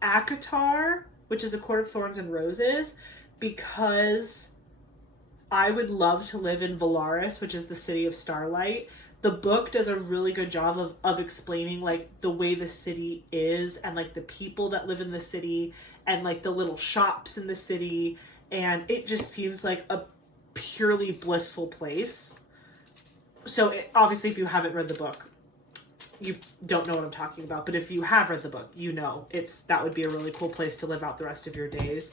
ACOTAR, which is A Court of Thorns and Roses, because I would love to live in Valaris, which is the city of starlight. The book does a really good job of explaining like the way the city is and like the people that live in the city and like the little shops in the city. And it just seems like a purely blissful place. So obviously if you haven't read the book, you don't know what I'm talking about. But if you have read the book, you know that would be a really cool place to live out the rest of your days.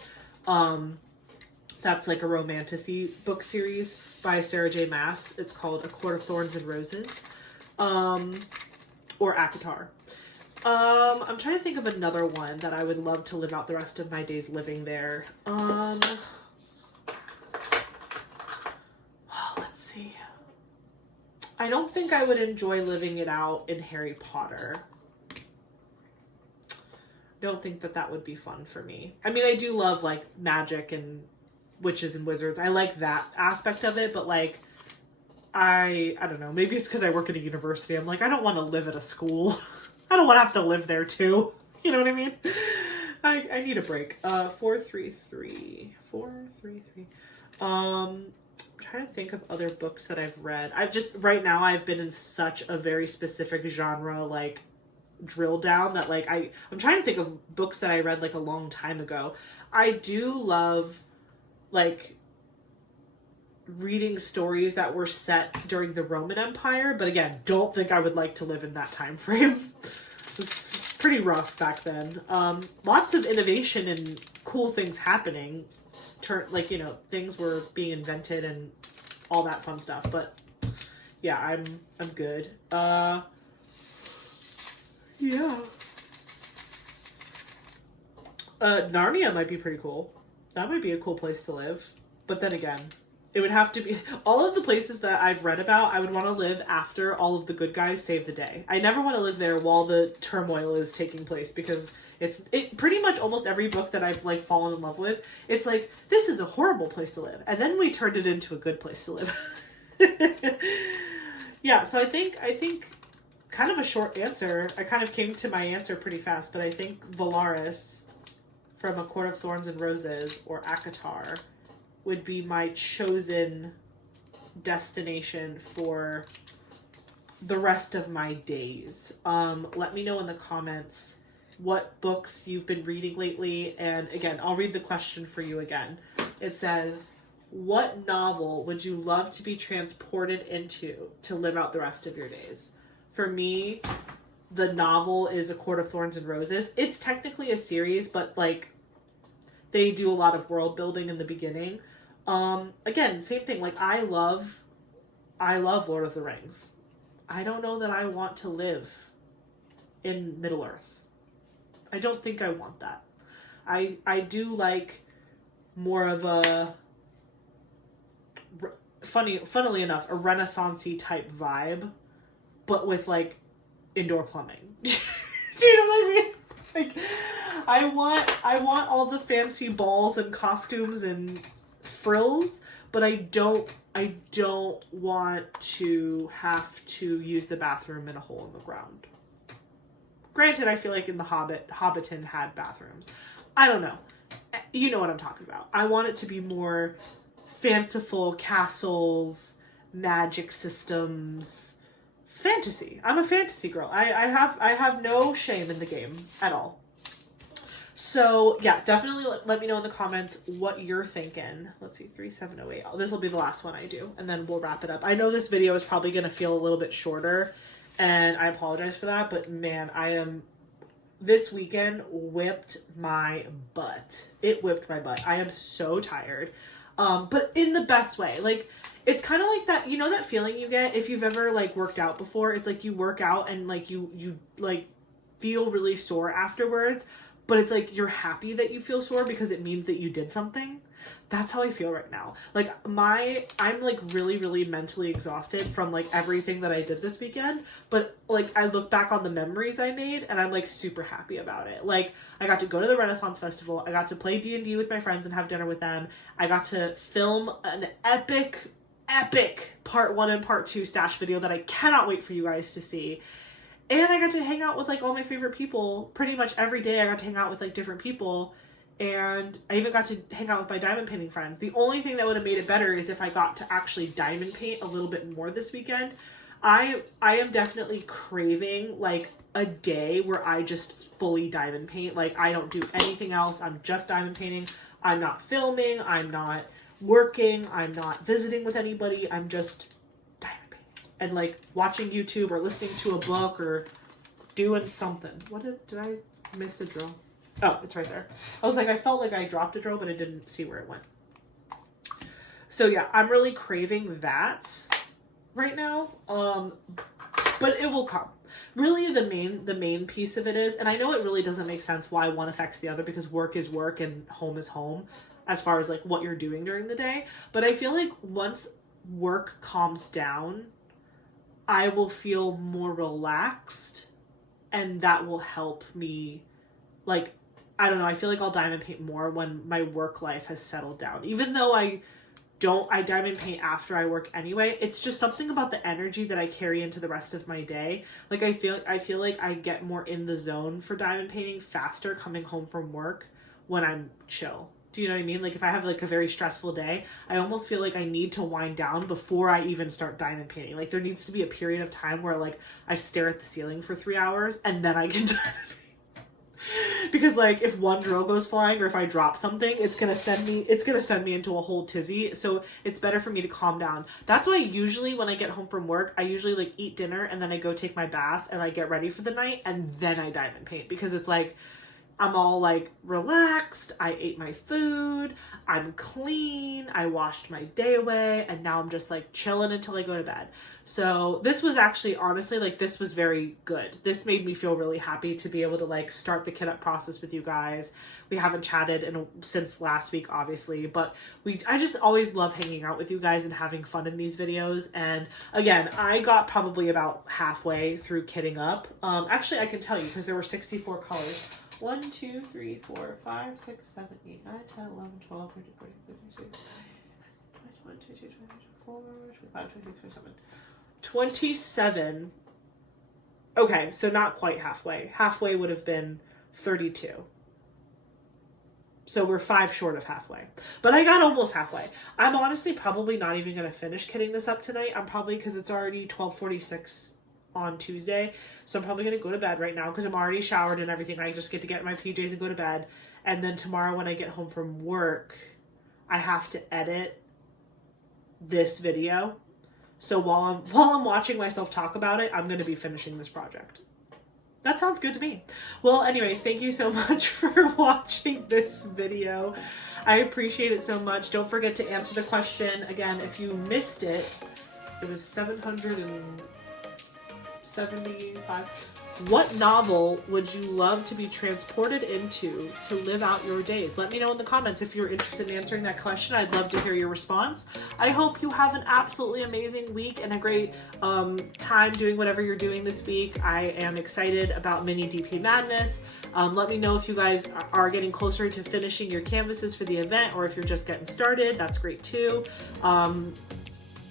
That's like a romantasy book series by Sarah J. Maas. It's called A Court of Thorns and Roses, or ACOTAR. I'm trying to think of another one that I would love to live out the rest of my days living there. Let's see. I don't think I would enjoy living it out in Harry Potter. Don't think that would be fun for me. I mean, I do love like magic and witches and wizards. I like that aspect of it, but like I don't know, maybe it's because I work at a university. I'm like, I don't want to live at a school. I don't want to have to live there too. You know what I mean? I need a break. 433. I'm trying to think of other books that I've read. Right now I've been in such a very specific genre, like drill down, that like I'm trying to think of books that I read like a long time ago. I do love like reading stories that were set during the Roman Empire, but again, don't think I would like to live in that time frame. It's pretty rough back then. Lots of innovation and cool things happening. Like, you know, things were being invented and all that fun stuff. But yeah, I'm good. Yeah. Narnia might be pretty cool. That might be a cool place to live. But then again, it would have to be... All of the places that I've read about, I would want to live after all of the good guys save the day. I never want to live there while the turmoil is taking place, because it pretty much almost every book that I've like fallen in love with, it's like, this is a horrible place to live. And then we turned it into a good place to live. Yeah, so I think kind of a short answer. I kind of came to my answer pretty fast, but I think Valaris from A Court of Thorns and Roses, or ACOTAR, would be my chosen destination for the rest of my days. Let me know in the comments what books you've been reading lately. And again, I'll read the question for you again. It says, what novel would you love to be transported into to live out the rest of your days? For me, the novel is A Court of Thorns and Roses. It's technically a series, but like they do a lot of world building in the beginning. Again, same thing. Like I love Lord of the Rings. I don't know that I want to live in Middle Earth. I don't think I want that. I do like more of a funnily enough, a Renaissance-y type vibe, but with like indoor plumbing. Do you know what I mean? Like I want all the fancy balls and costumes and frills, but I don't want to have to use the bathroom in a hole in the ground. Granted, I feel like in the Hobbiton had bathrooms. I don't know. You know what I'm talking about. I want it to be more fanciful castles, magic systems, fantasy. I'm a fantasy girl. I have no shame in the game at all. So yeah, definitely let me know in the comments what you're thinking. Let's see, 3708. Oh, this will be the last one I do, and then we'll wrap it up. I know this video is probably going to feel a little bit shorter, and I apologize for that, but man, this weekend whipped my butt. It whipped my butt. I am so tired, but in the best way. Like, it's kind of like that, you know, that feeling you get if you've ever like worked out before. It's like you work out and like you like feel really sore afterwards, but it's like you're happy that you feel sore because it means that you did something. That's how I feel right now. Like I'm like really, really mentally exhausted from like everything that I did this weekend. But like I look back on the memories I made and I'm like super happy about it. Like I got to go to the Renaissance Festival. I got to play D&D with my friends and have dinner with them. I got to film an epic part 1 and part 2 stash video that I cannot wait for you guys to see. And I got to hang out with like all my favorite people. Pretty much every day I got to hang out with like different people. and I even got to hang out with my diamond painting friends. The only thing that would have made it better is if I got to actually diamond paint a little bit more this weekend. I am definitely craving like a day where I just fully diamond paint. Like I don't do anything else. I'm just diamond painting. I'm not filming. I'm not working. I'm not visiting with anybody. I'm just diamond painting and like watching YouTube or listening to a book or doing something. Did I miss a drill? Oh, it's right there. I was like, I felt like I dropped a drill, but I didn't see where it went. So yeah, I'm really craving that right now. But it will come. Really the main piece of it is, and I know it really doesn't make sense why one affects the other because work is work and home is home as far as like what you're doing during the day. But I feel like once work calms down, I will feel more relaxed and that will help me, like, I don't know, I feel like I'll diamond paint more when my work life has settled down. Even though I diamond paint after I work anyway. It's just something about the energy that I carry into the rest of my day. Like I feel like I get more in the zone for diamond painting faster coming home from work when I'm chill. Do you know what I mean? Like if I have like a very stressful day, I almost feel like I need to wind down before I even start diamond painting. Like there needs to be a period of time where like I stare at the ceiling for 3 hours and then I can diamond paint. Because like if one drill goes flying or if I drop something, it's gonna send me into a whole tizzy. So it's better for me to calm down. That's why usually when I get home from work, I usually like eat dinner and then I go take my bath and I get ready for the night and then I diamond paint because it's like I'm all like relaxed, I ate my food, I'm clean, I washed my day away, and now I'm just like chilling until I go to bed. So this was actually, honestly, like this was very good. This made me feel really happy to be able to like start the kit up process with you guys. We haven't chatted since last week, obviously, but I just always love hanging out with you guys and having fun in these videos. And again, I got probably about halfway through kitting up. Actually, I can tell you because there were 64 colors. 1, 2, 3, 4, 5, 6, 7, 8, 9, 10, 11, 12, 13, 14, 15, 16, 21, 22, 23, 24, 25, 26, 27. 27. Okay, so not quite halfway. Halfway would have been 32. So we're 5 short of halfway. But I got almost halfway. I'm honestly probably not even going to finish kitting this up tonight. I'm probably, because it's already 12:46 on Tuesday. So I'm probably going to go to bed right now because I'm already showered and everything. I just get to get in my PJs and go to bed. And then tomorrow when I get home from work, I have to edit this video. So while I'm watching myself talk about it, I'm going to be finishing this project. That sounds good to me. Well, anyways, thank you so much for watching this video. I appreciate it so much. Don't forget to answer the question. Again, if you missed it, it was 775. What novel would you love to be transported into to live out your days? Let me know in the comments if you're interested in answering that question. I'd love to hear your response. I hope you have an absolutely amazing week and a great time doing whatever you're doing this week. I am excited about Mini DP Madness. Let me know if you guys are getting closer to finishing your canvases for the event or if you're just getting started. That's great too.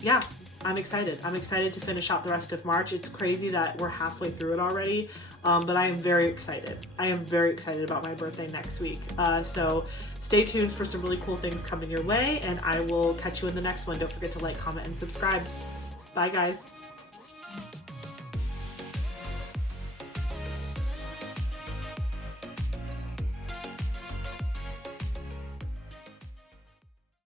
Yeah. I'm excited. I'm excited to finish out the rest of March. It's crazy that we're halfway through it already, but I am very excited. I am very excited about my birthday next week. So stay tuned for some really cool things coming your way, and I will catch you in the next one. Don't forget to like, comment, and subscribe. Bye, guys.